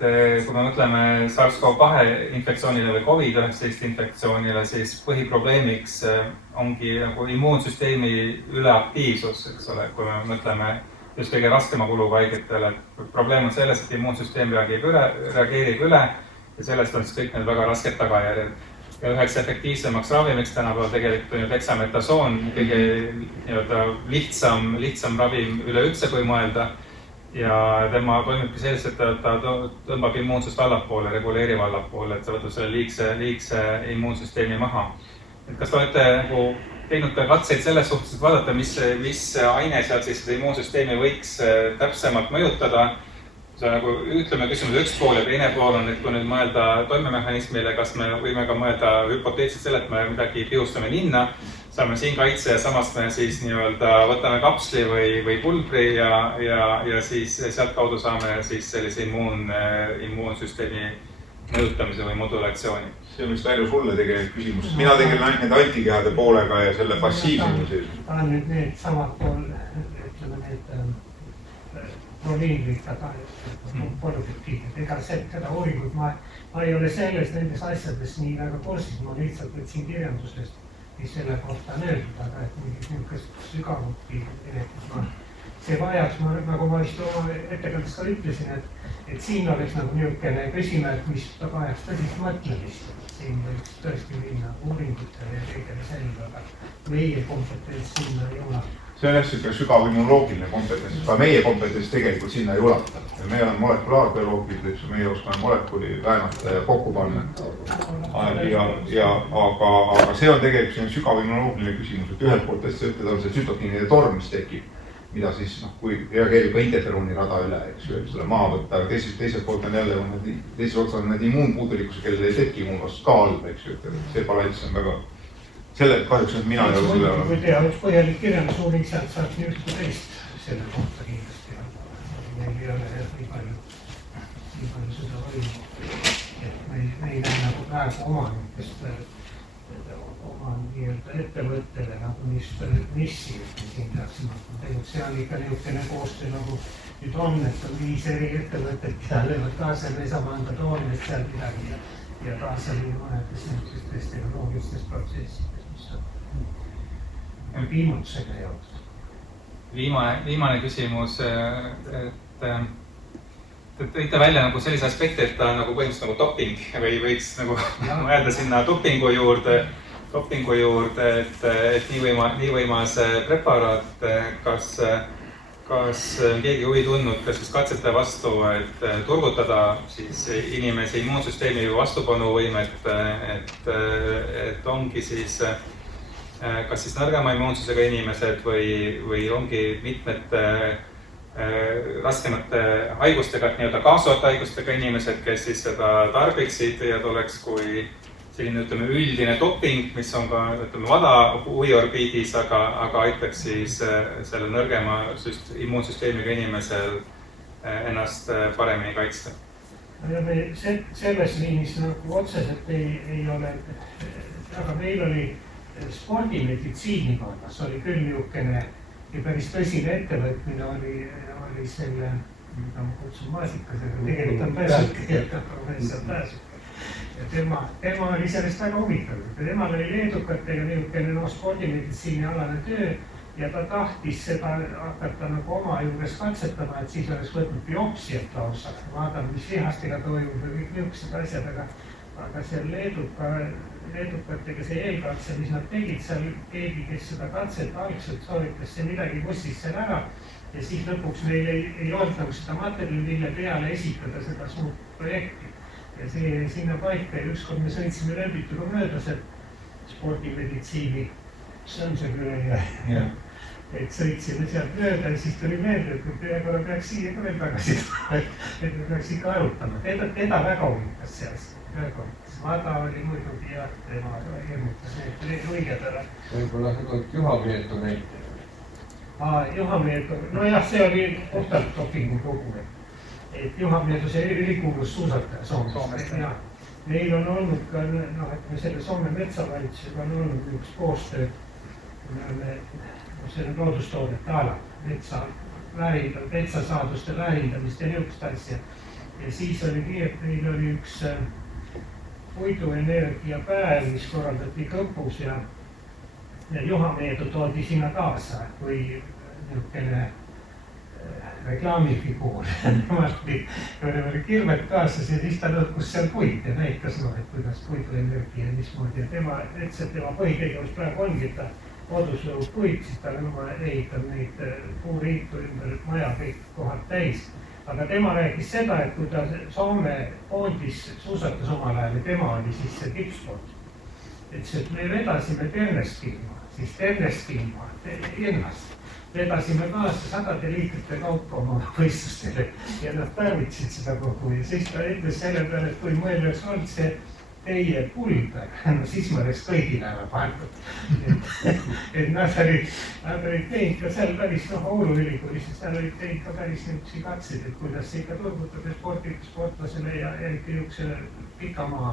kui me mõtleme SARS-CoV-2 infektsioonile või COVID-19 infektsioonile, siis põhiprobleemiks ongi nagu immuunsüsteemi üleaktiivsus, eks ole, kui me mõtleme just kõige raskema kuluga haigetele. Probleem on selles, et immuunsüsteem reageerib üle ja sellest on siis kõik need väga rasked tagajärjed. Ja üheks efektiivsemaks ravimiks tänapäeval tegelikult on ju dexametasoon, kõige lihtsam ravim üleüldse, kui mõelda. Ja tema toimibki selliselt, et ta tõmbab immuunsust allapoole, reguleerib allapoole, et ta võtab selle liigse immuunsüsteemi maha. Et kas te olete teinud ka katseid selles suhtes, et vaadata, mis aine sealt siis seda immuunsüsteemi võiks täpsemalt mõjutada? See on ütleme küsimus üks pool ja teine pool on, et kui nüüd mõelda toimemehhanismile, kas me võime ka mõelda hüpoteetselt selle, et me midagi pihustame ninna, saame siin kaitse ja samas me siis võtame kapsli või pulbri ja siis sealt kaudu saame siis sellise immuunsüsteemi mõjutamise või modulatsiooni. See on vist Väiru sulle tegelikult küsimus. Mina tegelen ainult need antikehade poolega ja selle passiivsuse. Ta on nüüd need samad pool, ütleme need proliinrid, aga polüpeptiidid. Ega seda uuringut ma ei ole nendes asjades nii väga kursis, ma lihtsalt võtsin kirjandusest, mis selle kohta on öeldud, aga et mingit niisugust sügavutki see vajaks, nagu ma vist oma ettekandes ka ütlesin, et siin oleks nagu niisugune küsimärk, mis vajaks tõsist mõtlemist. Siin võiks tõesti minna uuringutele ja kõigele selga, aga meie kompetents sinna ei ole. See on jah sügav immunoloogiline kompetents, aga meie kompetents tegelikult sinna ei ulata. Me oleme molekulaarbioloogid, meie oskame molekuli väänata ja kokku panna. Aga see on tegelikult sügav immunoloogiline küsimus, et ühelt poolt tõesti ütled on see tsütokiinide torm, mis tekib, mida siis, kui reageerib ka interferoni rada üle, eks ju, selle maha võtta, aga teiselt poolt on jälle, teises otsas on need immuunpuudulikkused, kellel ei teki immuunvastus ka halb, eks ju, et see balanss on väga. Selle kahjuks on mina ei ole selle ole. Kui teha üks põhjalik kirjandusuuring, sealt saaks nii üht kui teist selle kohta kindlasti. Meil ei ole nii palju seda võimu. Et me ei näe nagu praegu omanikest oma nii-öelda ettevõttele nagu nissi, et me siin peaksime teinud. See on ikka niisugune koostöö nagu nüüd on, et on 5 eri ettevõtted, keda löövad ka selle Esamanga toonest seal midagi ja kaasa nii mõnedes niisugustes tehnoloogilistes protsessides. Viimatusega jõudnud. Viimane küsimus, et Te tõite välja nagu sellise aspekti, et ta on nagu põhimõtteliselt nagu doping või võiks nagu mõelda sinna dopingu juurde, et nii võimas preparaat, kas keegi huvi tundnud, kas siis katsete vastu, et turgutada siis inimese immuunsüsteemi vastupanuvõimet, et ongi siis kas siis nõrgema immuunsusega inimesed või ongi mitmete raskemate haigustega, nii-öelda kaasuvate haigustega inimesed, kes siis seda tarbiksid ja tuleks kui selline, ütleme, üldine doping, mis on ka, ütleme, vada huviorbiidis, aga aitaks siis selle nõrgema immuunsüsteemiga inimesel ennast paremini kaitsta. Ja me selles liinis nagu otseselt ei ole, aga meil oli spordimeditsiini vallas oli küll niisugune ja päris tõsine ettevõtmine oli selle, mida ma kutsun maasikasega, tegelikult on Pääsuke. Ja tema oli sellest väga huvitatud. Temal oli leedukatega niisugune spordimeditsiini alane töö ja ta tahtis seda hakata nagu oma juures katsetama, et siis oleks võtnud biopsiat lausa. Vaadame, mis lihastega toimub ja kõik niisugused asjad, aga seal leedukatega see eelkatse, mis nad tegid, seal keegi, kes seda katset algselt sooritas, see midagi kussis seal ära ja siis lõpuks neil ei olnud nagu seda materjali, mille peale esitada seda suurt projekti. Ja see jäi sinna paika ja ükskord me sõitsime Lööbituga mööda seal spordimeditsiini Sõmsega ja et sõitsime sealt mööda ja siis tuli meelde, et ühe korra peaks siia ka veel tagasi, et me peaks ikka arutama. Teda väga huvitas sellest, väga huvitas. Vada oli muidugi ja tema hirmutas need õiged ära. Võib-olla sa tood Juhameetu näite. Juhameetu, nojah, see oli puhtalt dopingu kogu. Et Juhameetu see ülikuulus suusataja Soomest. Neil on olnud ka, et me selle Soome metsavalitsusega on olnud üks koostöö. See on loodustoodete alad, metsasaaduste väärindamist ja niisugust asja. Ja siis oli nii, et meil oli üks puiduenergia päev, mis korraldati Kõpus ja Juhameetu toodi sinna kaasa kui niisugune reklaamifiguur. Meil oli kirved kaasas ja siis ta lõhkus seal puid ja näitas, et kuidas puiduenergia ja mismoodi. Ja tema ütles, et tema põhitegevus praegu ongi, et ta kodus lõhub puid, siis ta ehitab neid puuriitu ümber maja kõik kohad täis. Aga tema rääkis seda, et kui ta Soome koondis suusatas omal ajal ja tema oli siis see tippsport. Et me vedasime Ternestilma, siis Ternestilma ennast. Vedasime kaasa 100 liitrite kaupa oma võistlustele ja nad tarvitasid seda kogu. Ja siis ta ütles selle peale, et kui mõelda oleks olnud see teie pulber, siis ma oleks kõigile ära pandud. Et nad olid teinud ka seal päris Oulu ülikoolis, sest nad olid teinud ka päris niisugusi katseid, et kuidas see ikka turgutab sportlasele ja eriti niisugusele pikamaa,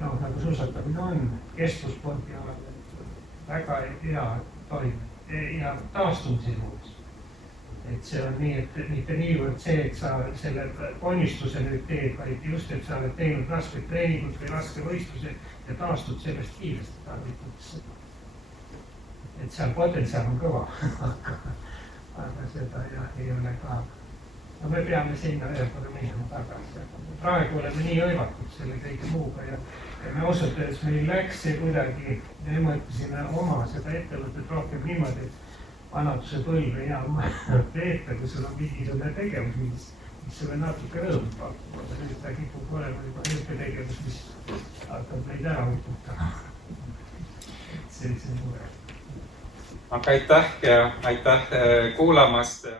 nagu suusatamine on, kestvuspordi alal väga hea toimib. Ja taastumise juures. Et see on nii, et mitte niivõrd see, et sa selle ponnistuse nüüd teed, vaid just, et sa oled teinud rasked treeningud või raske võistluse ja taastud sellest kiiresti tarvitades seda. Et seal potentsiaal on kõva, aga seda ei ole ka. No me peame sinna ühe korra minema tagasi. Praegu oleme nii õivatud selle kõige muuga ja me ausalt öeldes meil läks see kuidagi, me mõtlesime oma seda ettevõtet rohkem niimoodi, et vanaduse põlve hea veeta, kui sul on mingisugune tegevus, mis sulle natuke rõõmu pakub. Aga nüüd ta kipub olema juba niisugune tegevus, mis hakkab meid ära uputama. See on mure. Aga aitäh ja aitäh kuulamast.